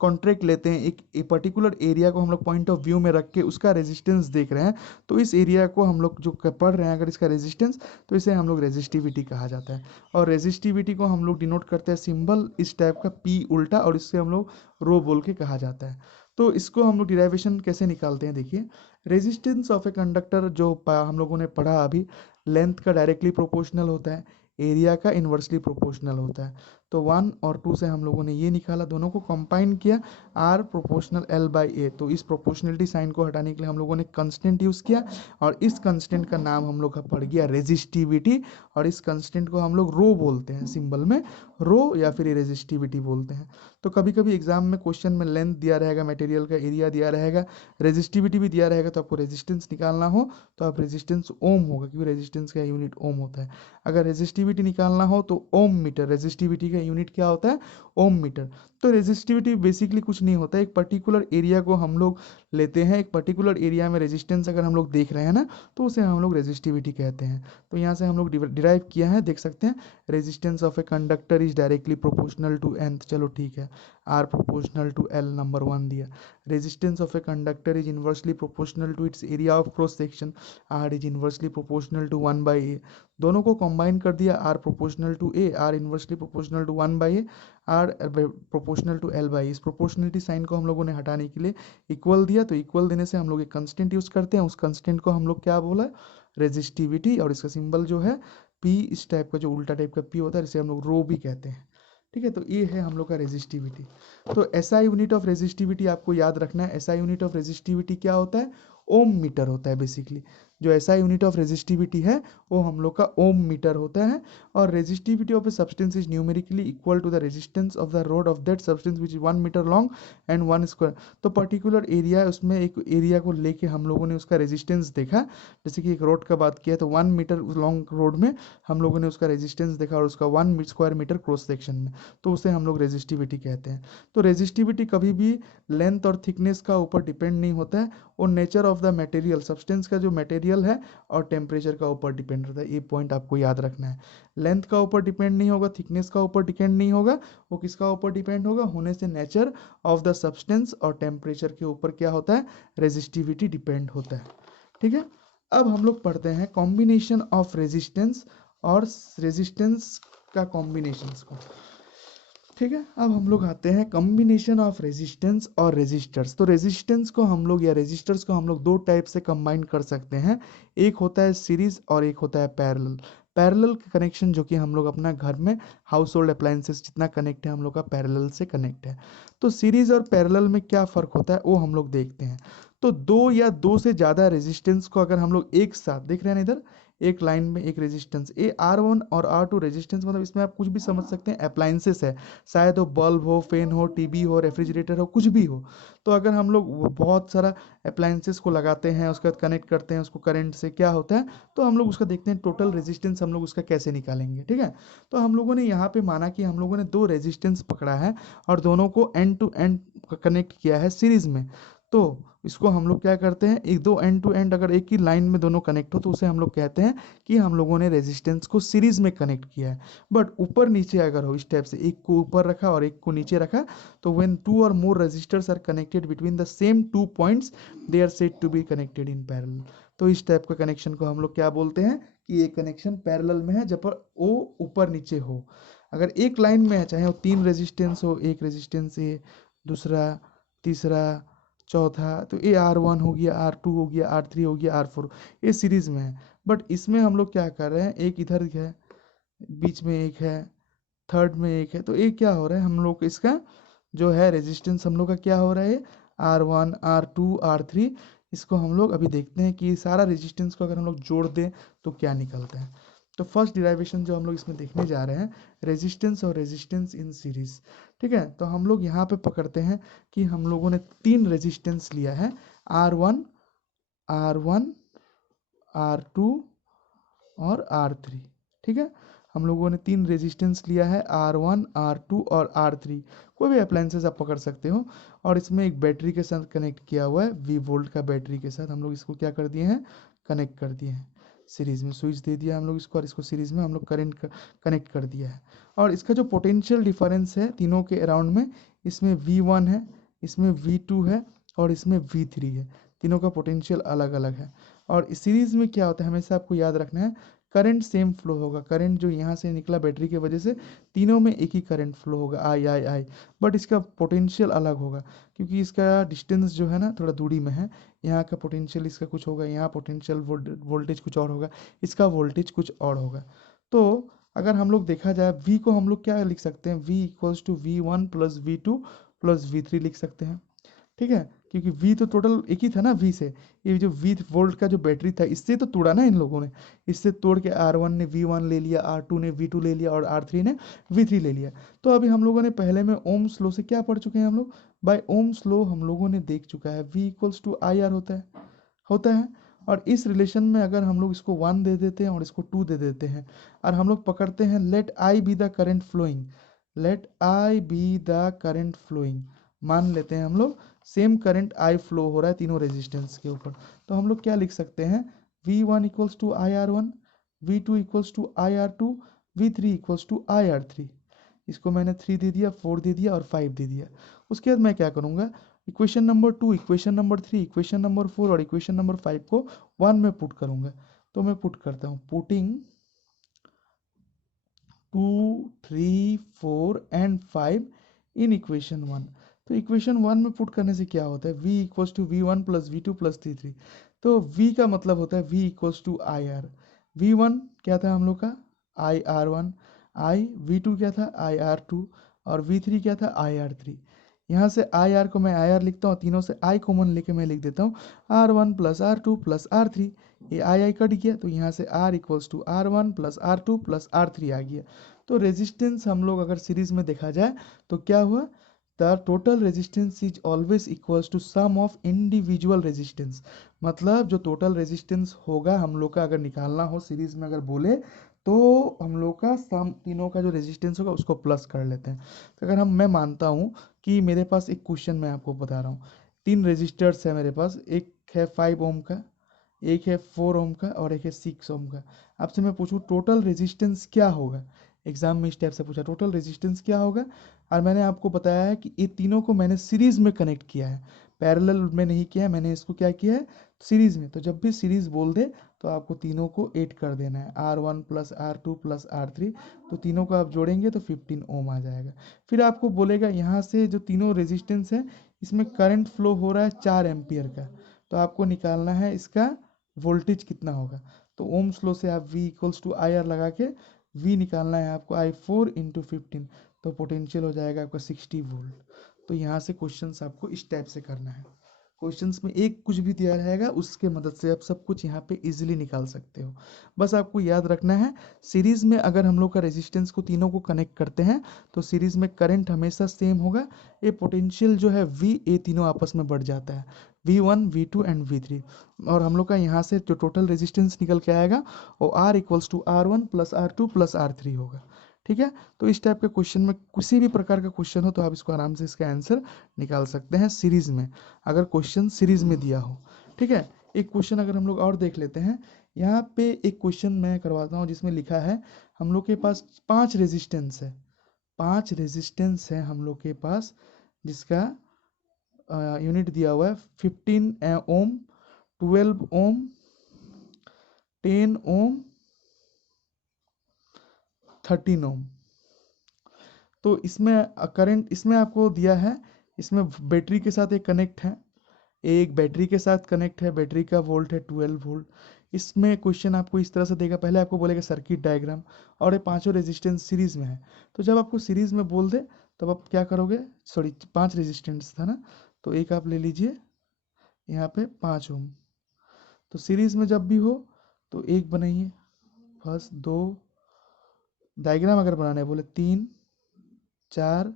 कॉन्ट्रैक्ट लेते हैं, एक पर्टिकुलर एरिया को हम लोग पॉइंट ऑफ व्यू में रख के उसका रेजिस्टेंस देख रहे हैं, तो इस एरिया को हम लोग जो पढ़ रहे हैं अगर इसका रेजिस्टेंस, तो इसे हम लोग रेजिस्टिविटी कहा जाता है। और रेजिस्टिविटी को हम लोग डिनोट करते हैं सिंबल इस टाइप का पी उल्टा, और इससे हम लोग रो बोल के कहा जाता है। तो इसको हम लोग डिराइवेशन कैसे निकालते हैं, देखिए, रेजिस्टेंस ऑफ ए कंडक्टर जो हम लोगों ने पढ़ा अभी, लेंथ का डायरेक्टली प्रोपोर्शनल होता है, एरिया का इन्वर्सली प्रोपोर्शनल होता है। तो 1 और 2 से हम लोगों ने ये निकाला, दोनों को कंबाइन किया, R प्रोपोर्शनल L बाई ए। तो इस प्रोपोर्शनलिटी साइन को हटाने के लिए हम लोगों ने कंस्टेंट यूज़ किया, और इस कंस्टेंट का नाम हम लोग का पड़ गया रेजिस्टिविटी, और इस कंस्टेंट को हम लोग रो बोलते हैं, सिंबल में रो या फिर रेजिस्टिविटी बोलते हैं। तो कभी कभी एग्जाम में क्वेश्चन में लेंथ दिया रहेगा, मटेरियल का एरिया दिया रहेगा, रेजिस्टिविटी भी दिया रहेगा, तो आपको रेजिस्टेंस निकालना हो तो आप रेजिस्टेंस ओम होगा, क्योंकि रेजिस्टेंस का यूनिट ओम होता है। अगर रेजिस्टिविटी निकालना हो तो ओम मीटर, रेजिस्टिविटी का यूनिट क्या होता है, ओम मीटर। तो रेजिस्टिविटी बेसिकली कुछ नहीं होता है, एक पर्टिकुलर एरिया को हम लोग लेते हैं, एक पर्टिकुलर एरिया में रेजिस्टेंस अगर हम लोग देख रहे हैं ना, तो उसे हम लोग रेजिस्टिविटी कहते हैं। तो यहाँ से हम लोग डिराइव किया है, देख सकते हैं, resistance of a conductor is directly proportional to nth, चलो ठीक है, are proportional to L, number 1 दिया। Resistance of a conductor is inversely proportional to it's area of cross section, are is inversely proportional to 1 by ए। दोनों को combine कर दिया, are proportional to A, are inversely proportional to 1 by A, are proportional to L by. इस proportionality sign को हम लोगों ने हटाने के लिए इक्वल दिया, तो इक्वल देने से हम लोग एक कंस्टेंट यूज करते हैं, उस कंस्टेंट को हम लोग क्या बोला, रेजिस्टिविटी, और इसका सिंबल जो है पी, इस टाइप का जो उल्टा टाइप का पी होता है, इसे हम लोग रो भी कहते हैं। ठीक है, तो ये है हम लोग का रेजिस्टिविटी। तो एसआई यूनिट ऑफ रेजिस्टिविटी आपको याद रखना है, एसआई यूनिट ऑफ रेजिस्टिविटी क्या होता है, ओम मीटर होता है बेसिकली। जो एसआई यूनिट ऑफ रेजिस्टिविटी है वो हम लोग का ओम मीटर होता है। और resistivity of a substance is numerically equal to the resistance of the rod of that substance which is 1 metre long and 1 square. तो पर्टिकुलर एरिया है, उसमें एक एरिया को लेके हम लोगों ने उसका रेजिस्टेंस देखा, जैसे कि एक रोड का बात किया तो 1 मीटर लॉन्ग रोड में हम लोगों ने उसका रेजिस्टेंस देखा, और उसका 1 स्क्वायर मीटर क्रॉस सेक्शन में, तो उसे हम लोग रेजिस्टिविटी कहते हैं। तो रेजिस्टिविटी कभी भी लेंथ और थिकनेस का ऊपर डिपेंड नहीं होता है, और nature of the material, substance का जो मटेरियल है और टेम्परेचर का ऊपर डिपेंड होता है। ये पॉइंट आपको याद रखना है, लेंथ का ऊपर डिपेंड नहीं होगा, थिकनेस का ऊपर डिपेंड नहीं होगा, वो किसका ऊपर डिपेंड होगा, होने से नेचर ऑफ द सब्सटेंस और टेम्परेचर के ऊपर क्या होता है, रेजिस्टिविटी डिपेंड होता है। ठीक है, अब हम लोग पढ़ते हैं कॉम्बिनेशन ऑफ रेजिस्टेंस और रेजिस्टेंस का कॉम्बिनेशंस को। ठीक है, अब हम लोग आते हैं कॉम्बिनेशन ऑफ रेजिस्टेंस और रेजिस्टर्स। तो रेजिस्टेंस को हम लोग या रेजिस्टर्स को हम लोग दो टाइप से कंबाइन कर सकते हैं, एक होता है सीरीज और एक होता है पैरेलल। पैरेलल कनेक्शन जो कि हम लोग अपना घर में हाउस होल्ड अप्लायंसेस जितना कनेक्ट है हम लोग का पैरेलल से कनेक्ट है। तो सीरीज और पैरेलल में क्या फ़र्क होता है वो हम लोग देखते हैं। तो दो या दो से ज़्यादा रेजिस्टेंस को अगर हम लोग एक साथ देख रहे हैं ना, इधर एक लाइन में एक रेजिस्टेंस, ये R1 और R2 रेजिस्टेंस, मतलब इसमें आप कुछ भी समझ सकते हैं, अप्लायंसेस है, शायद वो बल्ब हो, फैन हो, टीवी हो, रेफ्रिजरेटर हो, कुछ भी हो। तो अगर हम लोग बहुत सारा अप्लायंसेस को लगाते हैं, उसके बाद कनेक्ट करते हैं उसको करंट से, क्या होता है, तो हम लोग उसका देखते हैं टोटल रेजिस्टेंस हम लोग उसका कैसे निकालेंगे। ठीक है, तो हम लोगों ने यहाँ पे माना कि हम लोगों ने दो रेजिस्टेंस पकड़ा है और दोनों को एंड टू एंड कनेक्ट किया है सीरीज में। तो इसको हम लोग क्या करते हैं, एक दो एंड टू एंड अगर एक ही लाइन में दोनों कनेक्ट हो तो उसे हम लोग कहते हैं कि हम लोगों ने रेजिस्टेंस को सीरीज में कनेक्ट किया है। बट ऊपर नीचे अगर हो इस टाइप से, एक को ऊपर रखा और एक को नीचे रखा, तो व्हेन टू और मोर resistors are connected between the same two points they are said to be connected in parallel. तो इस टाइप का कनेक्शन को हम लोग क्या बोलते हैं कि ये कनेक्शन पैरेलल में है जब पर वो ऊपर नीचे हो। अगर एक लाइन में है, चाहे वो 3 रेजिस्टेंस हो, एक रेजिस्टेंस ये, दूसरा, तीसरा, चौथा, तो ये R1 हो गया, R2 हो गया, R3 हो गया, R4, ये सीरीज में है। बट इसमें हम लोग क्या कर रहे हैं, एक इधर है, बीच में एक है, थर्ड में एक है, तो ये क्या हो रहा है, हम लोग इसका जो है रेजिस्टेंस हम लोग का क्या हो रहा है, R1, R2, R3, इसको हम लोग अभी देखते हैं कि सारा रेजिस्टेंस को अगर हम लोग जोड़ दें तो क्या निकलता है। तो फर्स्ट डिराइवेशन जो हम लोग इसमें देखने जा रहे हैं, रेजिस्टेंस और रेजिस्टेंस इन सीरीज। ठीक है, तो हम लोग यहाँ पे पकड़ते हैं कि हम लोगों ने 3 रेजिस्टेंस लिया है, R1, R1, R2 और R3। ठीक है। हम लोगों ने 3 रेजिस्टेंस लिया है, R1, R2 और R3। कोई भी अप्लायंसेस आप पकड़ सकते हो। और इसमें एक बैटरी के साथ कनेक्ट किया हुआ है, V वोल्ट का बैटरी के साथ हम लोग इसको क्या कर दिए हैं, कनेक्ट कर दिए हैं। सीरीज में स्विच दे दिया हम लोग इसको, और इसको सीरीज में हम लोग करंट कनेक्ट कर दिया है। और इसका जो पोटेंशियल डिफरेंस है तीनों के अराउंड में, इसमें V1 है, इसमें V2 है और इसमें V3 है। तीनों का पोटेंशियल अलग अलग है। और इस सीरीज में क्या होता है, हमेशा आपको याद रखना है, करंट सेम फ्लो होगा। करंट जो यहाँ से निकला बैटरी की वजह से, तीनों में एक ही करंट फ्लो होगा, आई। बट इसका पोटेंशियल अलग होगा, क्योंकि इसका डिस्टेंस जो है ना थोड़ा दूरी में है। यहाँ का पोटेंशियल इसका कुछ होगा, यहाँ पोटेंशियल वोल्टेज कुछ और होगा, इसका वोल्टेज कुछ और होगा। तो अगर हम लोग देखा जाए, V को हम लोग क्या लिख सकते हैं, V equals to V1 plus V2 plus V3 लिख सकते हैं। ठीक है, क्योंकि V तो टोटल एक ही था ना V से। ये जो V वोल्ट का जो बैटरी था, इससे तो तोड़ा ना इन लोगों ने। इससे तोड़ के R1 ने V1 ले लिया, R2 ने V2 ले लिया और R3 ने V3 ले लिया। तो अभी हम लोगों ने पहले में ओम्स लॉ से क्या पढ़ चुके हैं हम लोग, बाय ओम्स लॉ हम लोगों ने देख चुका है, V इक्वल्स टू IR होता है। और इस रिलेशन में अगर हम लोग इसको 1 दे देते हैं और इसको 2 दे देते हैं, और हम लोग पकड़ते हैं let I be the current flowing, let I be the current flowing, मान लेते हैं हम लोग सेम करंट I फ्लो हो रहा है तीनों रेजिस्टेंस के ऊपर। तो हम लोग क्या लिख सकते हैं, V1 equals to IR1, V2 equals to IR2, V3 equals to IR3। इसको मैंने 3 दे दिया, 4 दे दिया और 5 दे दिया। उसके बाद मैं क्या करूँगा, equation number 2, equation number 3, equation number 4 और इक्वेशन नंबर 5 को 1 में पुट करूँगा। तो मैं पुट करता हूँ, पुटिंग 2, 3, 4 एंड 5 इन इक्वेशन 1। तो इक्वेशन 1 में पुट करने से क्या होता है, V equals to V1 plus V2 plus T3। तो V का मतलब होता है V equals to IR। V1 क्या था हम लोग का, IR1, I, V2 क्या था, IR2 और V3 क्या था, IR3। यहाँ से IR को मैं IR लिखता हूँ, तीनों से I कॉमन लेके मैं लिख देता हूँ R1 plus R2 plus R3। ये आई कट गया, तो यहाँ से R equals to R1 plus R2 plus R3 आ गया। तो रेजिस्टेंस हम लोग अगर सीरीज में देखा जाए तो क्या हुआ, the total resistance is always equals to sum of individual resistance. मतलब जो टोटल रेजिस्टेंस होगा हम लोग का, अगर निकालना हो सीरीज में अगर बोले, तो हम लोग का सम तीनों का जो रेजिस्टेंस होगा उसको प्लस कर लेते हैं। तो अगर मैं मानता हूँ कि मेरे पास एक क्वेश्चन मैं आपको बता रहा हूँ, 3 रेजिस्टर्स है मेरे पास, एक है 5 ओम का, एक है 4 ओम का और एक है 6 ओम का। आपसे मैं पूछूं टोटल रेजिस्टेंस क्या होगा, एग्जाम में इस टाइप से पूछा टोटल रेजिस्टेंस क्या होगा, और मैंने आपको बताया है कि ये तीनों को मैंने सीरीज में कनेक्ट किया है, पैरेलल में नहीं किया है, मैंने इसको क्या किया है, सीरीज में। तो जब भी सीरीज बोल दे तो आपको तीनों को ऐड कर देना है, R1 plus R2 plus R3। तो तीनों को आप जोड़ेंगे तो 15 ओम आ जाएगा। फिर आपको बोलेगा यहाँ से जो तीनों रेजिस्टेंस है, इसमें करंट फ्लो हो रहा है 4 एम्पियर का, तो आपको निकालना है इसका वोल्टेज कितना होगा। तो ओम्स लॉ से आप V इक्वल्स टू IR लगा के V निकालना है आपको, I4 इंटू 15। तो पोटेंशियल हो जाएगा आपका 60 वोल्ट। तो यहाँ से क्वेश्चंस आपको इस टाइप से करना है। क्वेश्चंस में एक कुछ भी दिया रहेगा, उसके मदद से आप सब कुछ यहाँ पे इजीली निकाल सकते हो। बस आपको याद रखना है, सीरीज में अगर हम लोग का रेजिस्टेंस को तीनों को कनेक्ट करते हैं तो सीरीज में करंट हमेशा सेम होगा। ये पोटेंशियल जो है V, ये तीनों आपस में बढ़ जाता है, V1, V2 एंड V3। और हम लोग का यहाँ से जो टोटल रेजिस्टेंस निकल के आएगा वो R equals to R1 plus R2 plus R3 होगा। ठीक है, तो इस टाइप के क्वेश्चन में किसी भी प्रकार का क्वेश्चन हो तो आप इसको आराम से इसका आंसर निकाल सकते हैं सीरीज में, अगर क्वेश्चन सीरीज में दिया हो। ठीक है, एक क्वेश्चन अगर हम लोग और देख लेते हैं, यहाँ पे एक क्वेश्चन मैं करवाता हूँ जिसमें लिखा है हम लोग के पास 5 रेजिस्टेंस है, 5 रेजिस्टेंस है हम लोग के पास, जिसका यूनिट दिया हुआ है 15 ओम, 12 ओम, 10 ओम, 13 ओम। तो इसमें करंट इसमें आपको दिया है, इसमें बैटरी के साथ एक कनेक्ट है, एक बैटरी के साथ कनेक्ट है, बैटरी का वोल्ट है 12 वोल्ट। इसमें क्वेश्चन आपको इस तरह से देगा, पहले आपको बोलेगा सर्किट डायग्राम, और ये पांचों रेजिस्टेंस सीरीज में है। तो जब आपको सीरीज में बोल दे तब आप क्या करोगे, सॉरी 5 रेजिस्टेंस था ना, तो एक आप ले लीजिए यहाँ पे 5 ओम। तो सीरीज में जब भी हो तो एक बनाइए, फर्स्ट 2, डायग्राम अगर बनाना है बोले 3, 4,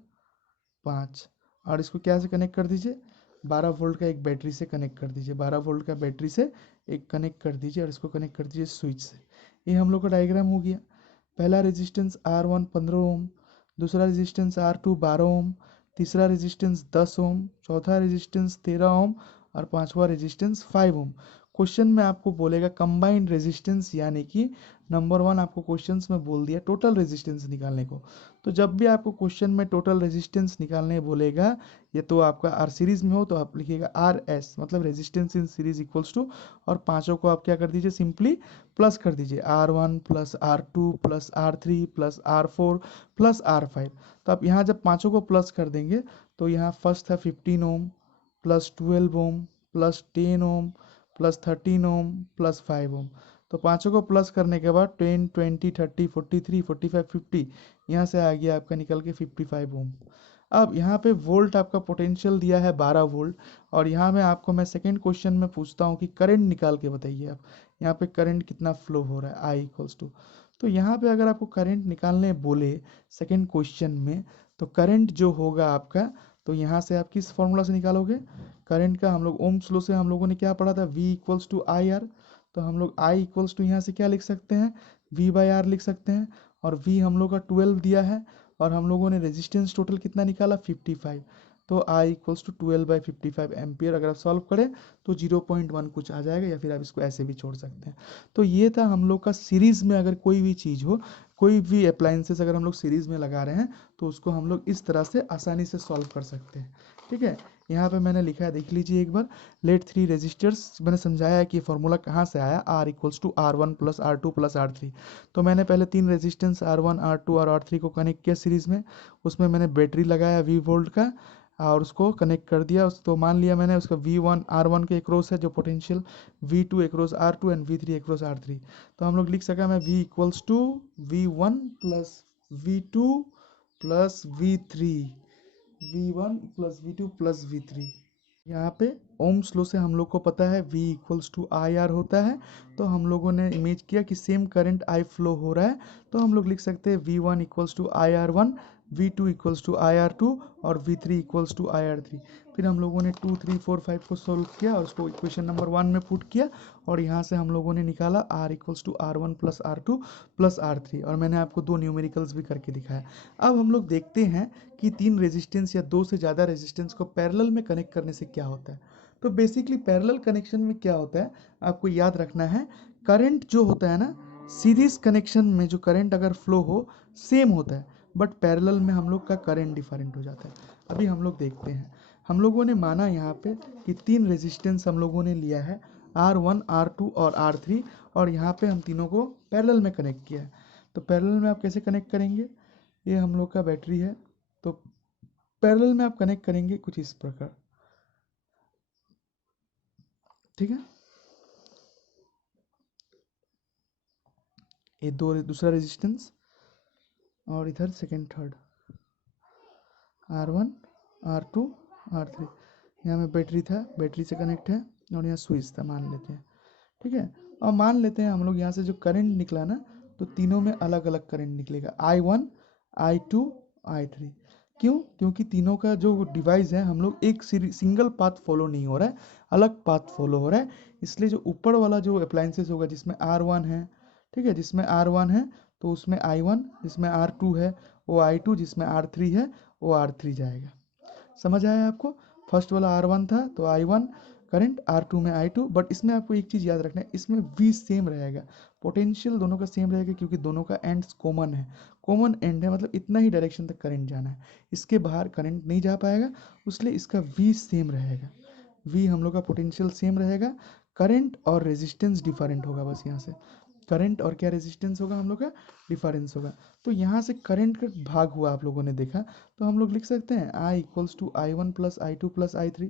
5, और इसको क्या से कनेक्ट कर दीजिए, 12 वोल्ट का एक बैटरी से कनेक्ट कर दीजिए, 12 वोल्ट का बैटरी से एक कनेक्ट कर दीजिए और इसको कनेक्ट कर दीजिए स्विच से। ये हम लोग का डायग्राम हो गया। पहला रेजिस्टेंस R1 15 ओम, दूसरा रेजिस्टेंस R2 12 ओम, तीसरा रेजिस्टेंस 10 ओम, चौथा रेजिस्टेंस 13 ओम और पांचवा रेजिस्टेंस 5 ओम। क्वेश्चन में आपको बोलेगा कंबाइंड रेजिस्टेंस, यानी कि नंबर 1 आपको क्वेश्चंस में बोल दिया टोटल रेजिस्टेंस निकालने को। तो जब भी आपको क्वेश्चन में टोटल रेजिस्टेंस निकालने बोलेगा, ये तो आपका आर सीरीज में हो तो आप लिखिएगा आर एस, मतलब resistance in series equals to, और पांचों को आप क्या कर दीजिए, सिंपली प्लस कर दीजिए, R1 plus R2 plus R3 plus R4 plus R5। तो आप यहाँ जब पांचों को प्लस कर देंगे तो यहाँ फर्स्ट है 15 ohm plus 12 ohm plus 10 ohm plus 13 ohm plus 5 ओम। तो पांचों को प्लस करने के बाद 10 20 30 43 45 50, यहाँ से आ गया आपका निकल के 55 ओम। अब यहाँ पे वोल्ट आपका पोटेंशियल दिया है 12 वोल्ट, और यहाँ में आपको मैं सेकंड क्वेश्चन में पूछता हूँ कि करंट निकाल के बताइए आप, यहाँ पे करंट कितना फ्लो हो रहा है, आई इक्वल्स टू। तो यहाँ पे अगर आपको करंट निकालने बोले सेकंड क्वेश्चन में, तो करंट जो होगा आपका, तो यहाँ से आप किस फॉर्मूला से निकालोगे करंट का, हम लोग ओम्स लॉ से हम लोगों ने क्या पढ़ा था, V equals to I R. तो हम लोग I इक्वल्स टू यहाँ से क्या लिख सकते हैं, V बाई आर लिख सकते हैं, और V हम लोग का 12 दिया है, और हम लोगों ने रेजिस्टेंस टोटल कितना निकाला 55। तो I इक्वल्स टू 12/55 एम्पियर। अगर आप सॉल्व करें तो 0.1 कुछ आ जाएगा, या फिर आप इसको ऐसे भी छोड़ सकते हैं। तो ये था हम लोग का सीरीज में अगर कोई भी चीज़ हो, कोई भी अप्लायंसेस अगर हम लोग सीरीज में लगा रहे हैं तो उसको हम लोग इस तरह से आसानी से सॉल्व कर सकते हैं। ठीक है, यहाँ पे मैंने लिखा है, देख लीजिए एक बार। लेट 3 रेजिस्टर्स, मैंने समझाया है कि फॉर्मूला कहाँ से आया, R equals to R1 plus R2 plus R3। तो मैंने पहले 3 रेजिस्टेंस R1 R2 और R3 को कनेक्ट किया सीरीज में, उसमें मैंने बैटरी लगाया V वोल्ट का और उसको कनेक्ट कर दिया। उस तो मान लिया मैंने उसका V1 R1 के एक्रॉस है जो potential, V2 across R2 and V3 across R3। तो हम लोग लिख सका मैं V equals to V1 plus V2 plus V3, V1 plus V2 plus V3। यहाँ पे ओम्स लॉ से हम लोग को पता है V equals to I R होता है। तो हम लोगों ने इमेज किया कि सेम करंट आई फ्लो हो रहा है, तो हम लोग लिख सकते हैं V1 equals to I R one, V2 equals to I R two और V3 equals to I R three. फिर हम लोगों ने 2 3 4 5 को सोल्व किया और उसको इक्वेशन नंबर 1 में पुट किया, और यहाँ से हम लोगों ने निकाला R equals to R1 plus R2 plus R3, और मैंने आपको 2 न्यूमेरिकल्स भी करके दिखाया। अब हम लोग देखते हैं कि 3 रेजिस्टेंस या 2 से ज़्यादा रेजिस्टेंस को पैरेलल में कनेक्ट करने से क्या होता है। तो बेसिकली पैरेलल कनेक्शन में क्या होता है, आपको याद रखना है, करंट जो होता है ना, सीरीज कनेक्शन में जो करंट अगर फ्लो हो सेम होता है, बट पैरेलल में हम लोग का करंट डिफरेंट हो जाता है। अभी हम लोग देखते हैं, हम लोगों ने माना यहाँ पे कि 3 रेजिस्टेंस हम लोगों ने लिया है, R1 R2 और R3, और यहाँ पे हम तीनों को पैरेलल में कनेक्ट किया है। तो पैरेलल में आप कैसे कनेक्ट करेंगे, ये हम लोग का बैटरी है, तो पैरेलल में आप कनेक्ट करेंगे कुछ इस प्रकार। ठीक है, ये दूसरा रेजिस्टेंस और इधर second third, R1 R2 R3। यहाँ में बैटरी था, बैटरी से कनेक्ट है, और यहाँ स्विच था मान लेते हैं। ठीक है, और मान लेते हैं हम लोग यहाँ से जो करंट निकला ना, तो तीनों में अलग अलग करंट निकलेगा, I1 I2 I3। क्यों, क्योंकि तीनों का जो डिवाइस है हम लोग एक सिंगल पाथ फॉलो नहीं हो रहा है, अलग पाथ फॉलो हो रहा है। इसलिए जो ऊपर वाला जो अप्लायंसेस होगा जिसमें R1 है, ठीक है, जिसमें R1 है तो उसमें I1, जिसमें R2 है वो I2, जिसमें R3 है वो R3 जाएगा। समझ आया आपको, फर्स्ट वाला R1 था तो I1 करंट, R2 में I2, बट इसमें आपको एक चीज़ याद रखना है, इसमें V सेम रहेगा, पोटेंशियल दोनों का सेम रहेगा, क्योंकि दोनों का एंड्स कॉमन है, कॉमन एंड है, मतलब इतना ही डायरेक्शन तक करंट जाना है, इसके बाहर करंट नहीं जा पाएगा, इसलिए इसका V सेम रहेगा। V हम लोग का पोटेंशियल सेम रहेगा, करंट और रेजिस्टेंस डिफरेंट होगा, बस यहाँ से करंट और क्या रेजिस्टेंस होगा हम लोग का डिफरेंस होगा। तो यहाँ से करंट का भाग हुआ आप लोगों ने देखा, तो हम लोग लिख सकते हैं I equals to I1 plus I2 plus I3।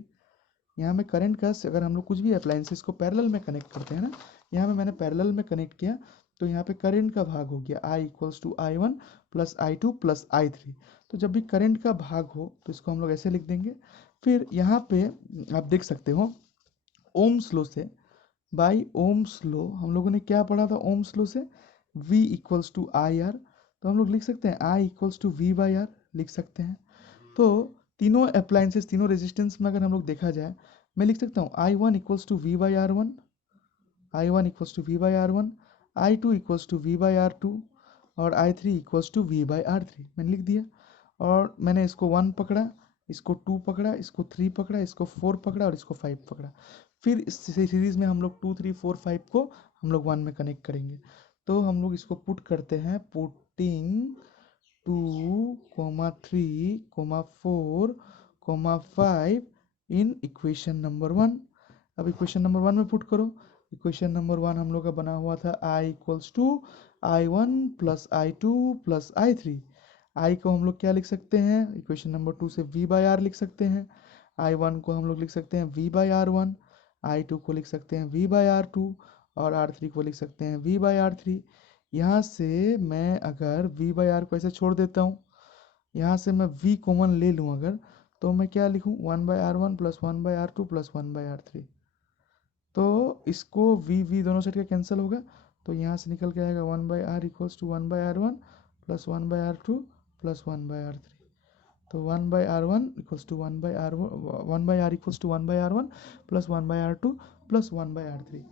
यहाँ में करंट का अगर हम लोग कुछ भी अप्लायंसेस को पैरेलल में कनेक्ट करते हैं ना, यहाँ में मैंने पैरेलल में कनेक्ट किया, तो यहाँ पे करंट का भाग हो गया I equals to I1 plus I2 plus I3। तो जब भी करंट का भाग हो तो इसको हम लोग ऐसे लिख देंगे। फिर यहाँ पे आप देख सकते हो ओम्स लॉ से, बाई ओम्स लॉ हम लोगों ने क्या पढ़ा था ओम्स लॉ से, V equals to I R. तो हम लोग लिख सकते हैं I equals to V by R लिख सकते हैं। तो तीनों अप्लायंसेस, तीनों रेजिस्टेंस में अगर हम लोग देखा जाए, मैं लिख सकता हूँ I1 equals to V by R one, I1 equals to V by R one, I2 equals to V by R two, और I3 इक्वल्स टू V/R3 मैंने लिख दिया। और मैंने इसको 1 पकड़ा, इसको 2 पकड़ा, इसको 3 पकड़ा, इसको 4 पकड़ा और इसको 5 पकड़ा। फिर इस सीरीज में हम लोग 2 3 4 5 को हम लोग 1 में कनेक्ट करेंगे। तो हम लोग इसको पुट करते हैं, पुटिंग 2, 3, 4, 5 इन इक्वेशन नंबर 1। अब इक्वेशन नंबर 1 में पुट करो। इक्वेशन नंबर 1 हम लोग का बना हुआ था I equals to I1 plus I2 plus I3। I को हम लोग क्या लिख सकते हैं, इक्वेशन नंबर 2 से V/R लिख सकते हैं। I1 को हम लोग लिख सकते हैं V/R1, I2 को लिख सकते हैं V/R2 और R3 को लिख सकते हैं V/R3। यहाँ से मैं अगर V/R को ऐसे छोड़ देता हूँ, यहाँ से मैं V कॉमन ले लूँ अगर, तो मैं क्या लिखूँ 1/R1 plus 1/R2 plus 1/R3। तो इसको V दोनों साइड का कैंसिल होगा, तो यहाँ से निकल के आएगा 1/R equals to 1/R1 plus 1/R2 plus 1/R3। तो 1/R1 equals to 1/R equals to 1/R1 plus 1/R2 plus 1/R3।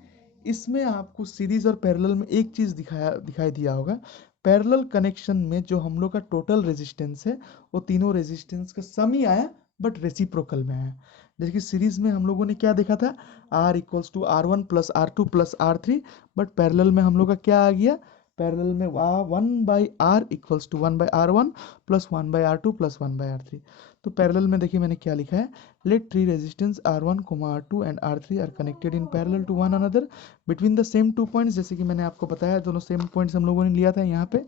इसमें आपको सीरीज और पैरेलल में एक चीज़ दिखाई दिया होगा। पैरेलल कनेक्शन में जो हम लोग का टोटल रेजिस्टेंस है वो तीनों रेजिस्टेंस का सम ही आया, बट रेसिप्रोकल में आया। जैसे कि सीरीज में हम लोगों ने क्या देखा था, R equals to R1 plus R2 plus R3, but parallel में हम लोग का क्या आ गया, पैरेलल में 1/R equals to 1/R1 plus 1/R2 plus 1/R3। तो पैरेलल में देखिए मैंने क्या लिखा है, let three resistance R1, R2 and R3 are connected in parallel to one another between the same 2 points. जैसे कि मैंने आपको बताया दोनों सेम पॉइंट्स हम लोगों ने लिया था यहाँ पे,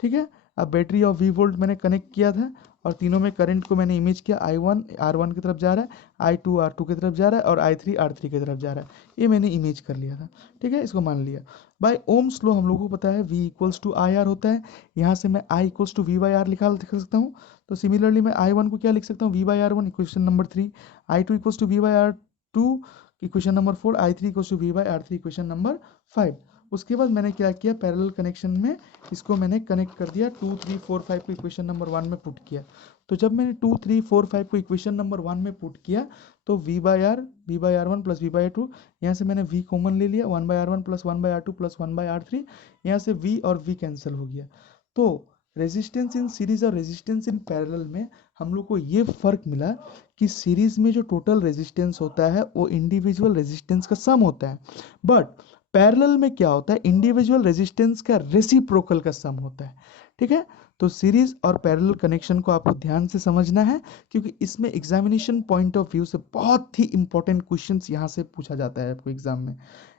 ठीक है। अब बैटरी और V वोल्ट मैंने कनेक्ट किया था और तीनों में करंट को मैंने इमेज किया, I1 R1 की तरफ जा रहा है, I2 R2 की तरफ जा रहा है और I3 R3 की तरफ जा रहा है। ये मैंने इमेज कर लिया था, ठीक है, इसको मान लिया। बाय ओम्स लॉ हम लोगों को पता है V इक्वल्स टू IR होता है। यहाँ से मैं I इक्वल्स टू V/R लिख सकता हूँ। तो सिमिलरली मैं I1 को क्या लिख सकता हूँ, V/R1 equation number 3, I2 equals to V/R2 equation number 4, I3 equals to V/R3 equation number 5। उसके बाद मैंने क्या किया, पैरेलल कनेक्शन में इसको मैंने कनेक्ट कर दिया, 2 3 4 5 को इक्वेशन नंबर 1 में पुट किया। तो जब मैंने 2 3 4 5 को इक्वेशन नंबर 1 में पुट किया तो V/R1 प्लस V/2, यहाँ से मैंने V कॉमन ले लिया, 1/R1 plus 1/R2 plus 1/R3, यहाँ से V और V कैंसिल हो गया। तो रेजिस्टेंस इन सीरीज और रेजिस्टेंस इन पैरेलल में हम लोग को ये फर्क मिला कि सीरीज में जो टोटल रेजिस्टेंस होता है वो इंडिविजुअल रेजिस्टेंस का सम होता है, बट पैरेलल में क्या होता है, इंडिविजुअल रेजिस्टेंस का रेसिप्रोकल का सम होता है, ठीक है। तो सीरीज और पैरेलल कनेक्शन को आपको ध्यान से समझना है, क्योंकि इसमें एग्जामिनेशन पॉइंट ऑफ व्यू से बहुत ही इंपॉर्टेंट क्वेश्चंस यहाँ से पूछा जाता है आपको एग्जाम में।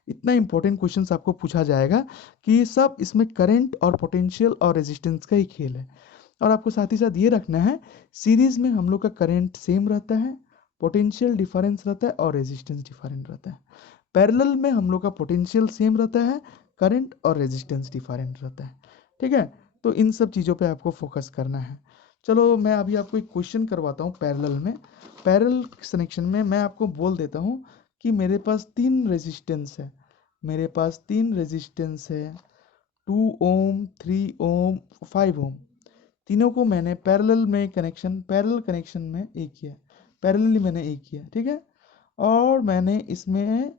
इतना इंपॉर्टेंट क्वेश्चंस आपको पूछा जाएगा कि सब इसमें करंट और पोटेंशियल और रेजिस्टेंस का ही खेल है। और आपको साथ ही साथ ये रखना है, सीरीज में हम लोग का करंट सेम रहता है, पोटेंशियल डिफरेंस रहता है और रेजिस्टेंस डिफरेंट रहता है। पैरेलल में हम लोग का पोटेंशियल सेम रहता है, करंट और रेजिस्टेंस डिफरेंट रहता है, ठीक है। तो इन सब चीज़ों पे आपको फोकस करना है। चलो मैं अभी आपको एक क्वेश्चन करवाता हूँ पैरेलल में। पैरेलल कनेक्शन में मैं आपको बोल देता हूँ कि मेरे पास 3 रेजिस्टेंस है, मेरे पास 3 रेजिस्टेंस है, 2 ओम, 3 ओम, 5 ओम। तीनों को मैंने पैरेलल कनेक्शन में एक किया, पैरेलली मैंने एक किया, ठीक है। और मैंने इसमें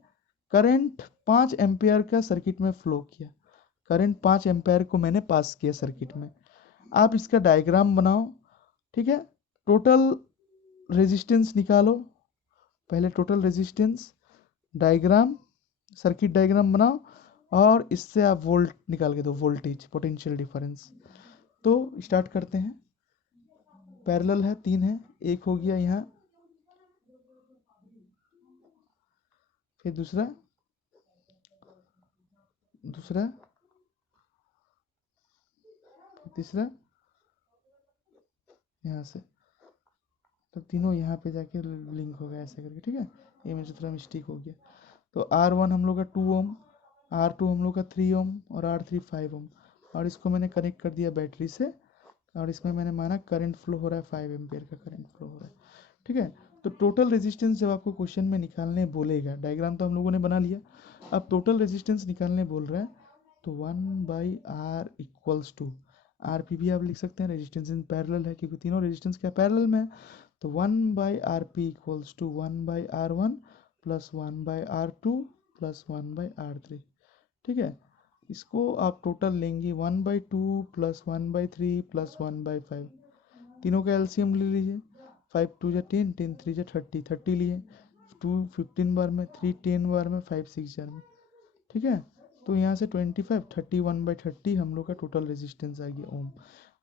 करंट 5 एम्पियर का सर्किट में फ्लो किया, करंट 5 एम्पियर को मैंने पास किया सर्किट में। आप इसका डायग्राम बनाओ, ठीक है। टोटल रेजिस्टेंस निकालो, पहले total resistance diagram, circuit diagram बनाओ और इससे आप वोल्ट निकाल के दो, वोल्टेज पोटेंशियल डिफरेंस। तो स्टार्ट करते हैं। पैरेलल है, 3 है, एक हो गया यहाँ, फिर दूसरा, फिर तीसरा यहाँ से, तो तीनों यहाँ पे जाके लिंक हो गया ऐसे करके, ठीक है। ये मेरे से थोड़ा मिस्टेक हो गया। तो R1 हम लोग का 2 ओम, R2 हम लोग का 3 ओम और R3 5 ओम, और इसको मैंने कनेक्ट कर दिया बैटरी से और इसमें मैंने माना करंट फ्लो हो रहा है, 5 एम्पियर का करंट फ्लो हो रहा है, ठीक है। तो टोटल रेजिस्टेंस जब आपको क्वेश्चन में निकालने बोलेगा, डायग्राम तो हम लोगों ने बना लिया, अब टोटल रेजिस्टेंस निकालने बोल रहा है, तो 1/R equals to R P भी आप लिख सकते हैं, रेजिस्टेंस इन पैरेलल है क्योंकि तीनों रेजिस्टेंस क्या पैरेलल में है। तो 1/RP equals to 1/R1 plus 1/R2 plus 1/R3, ठीक है। इसको आप टोटल लेंगे 1/2 प्लस 1/3 प्लस 1/5, तीनों का एलसीएम ले लीजिए। 5 2 जा 10, 10 3 जा 30, 30 लिए, 2 15 बार में, 3 10 बार में, 5 6 जार में। ठीक है, तो यहाँ से 25 31/30 हम लोग का टोटल रेजिस्टेंस आ गया ओम।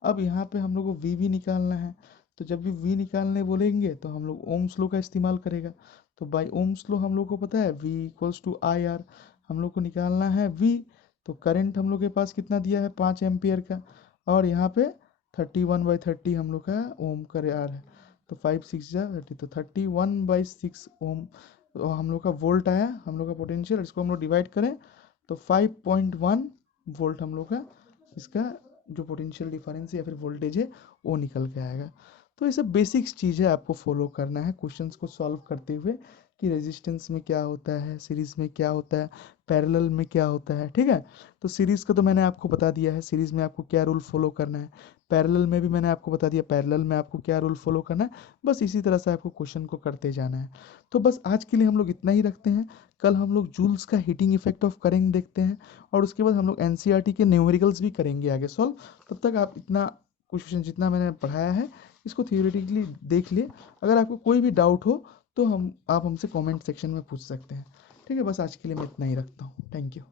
अब यहाँ पे हम लोग को वी भी निकालना है, तो जब भी वी निकालने बोलेंगे तो हम लोग ओम्स लॉ का इस्तेमाल करेगा। तो बाई ओम्स लॉ हम लोग को पता है V equals to I R, हम लोग को निकालना है वी। तो करंट हम लोग के पास कितना दिया है 5 एम्पियर का, और यहाँ पे 31/30 हम लोग का ओम का आर है। तो 5 6 जा 30, तो 31/6 ओम तो हम लोग का वोल्ट आया, हम लोग का पोटेंशियल। इसको हम लोग डिवाइड करें तो 5.1 वोल्ट हम लोग का इसका जो पोटेंशियल डिफरेंस या फिर वोल्टेज है वो निकल के आएगा। तो ये सब बेसिक्स चीज़ है, आपको फॉलो करना है क्वेश्चंस को सॉल्व करते हुए कि रेजिस्टेंस में क्या होता है, सीरीज में क्या होता है, पैरेलल में क्या होता है। ठीक है, तो सीरीज का तो मैंने आपको बता दिया है, सीरीज में आपको क्या रूल फॉलो करना है। पैरेलल में भी मैंने आपको बता दिया, पैरेलल में आपको क्या रूल फॉलो करना है। बस इसी तरह से आपको क्वेश्चन को करते जाना है। तो बस आज के लिए हम लोग इतना ही रखते हैं। कल हम लोग जूल्स का हीटिंग इफेक्ट ऑफ करेंट देखते हैं, और उसके बाद हम लोग एनसीईआरटी के न्यूमेरिकल्स भी करेंगे आगे सॉल्व। तब तक आप इतना क्वेश्चन जितना मैंने पढ़ाया है इसको थियोरेटिकली देख लिए। अगर आपको कोई भी डाउट हो तो आप हमसे कमेंट सेक्शन में पूछ सकते हैं। ठीक है, बस आज के लिए मैं इतना ही रखता हूँ। Thank you.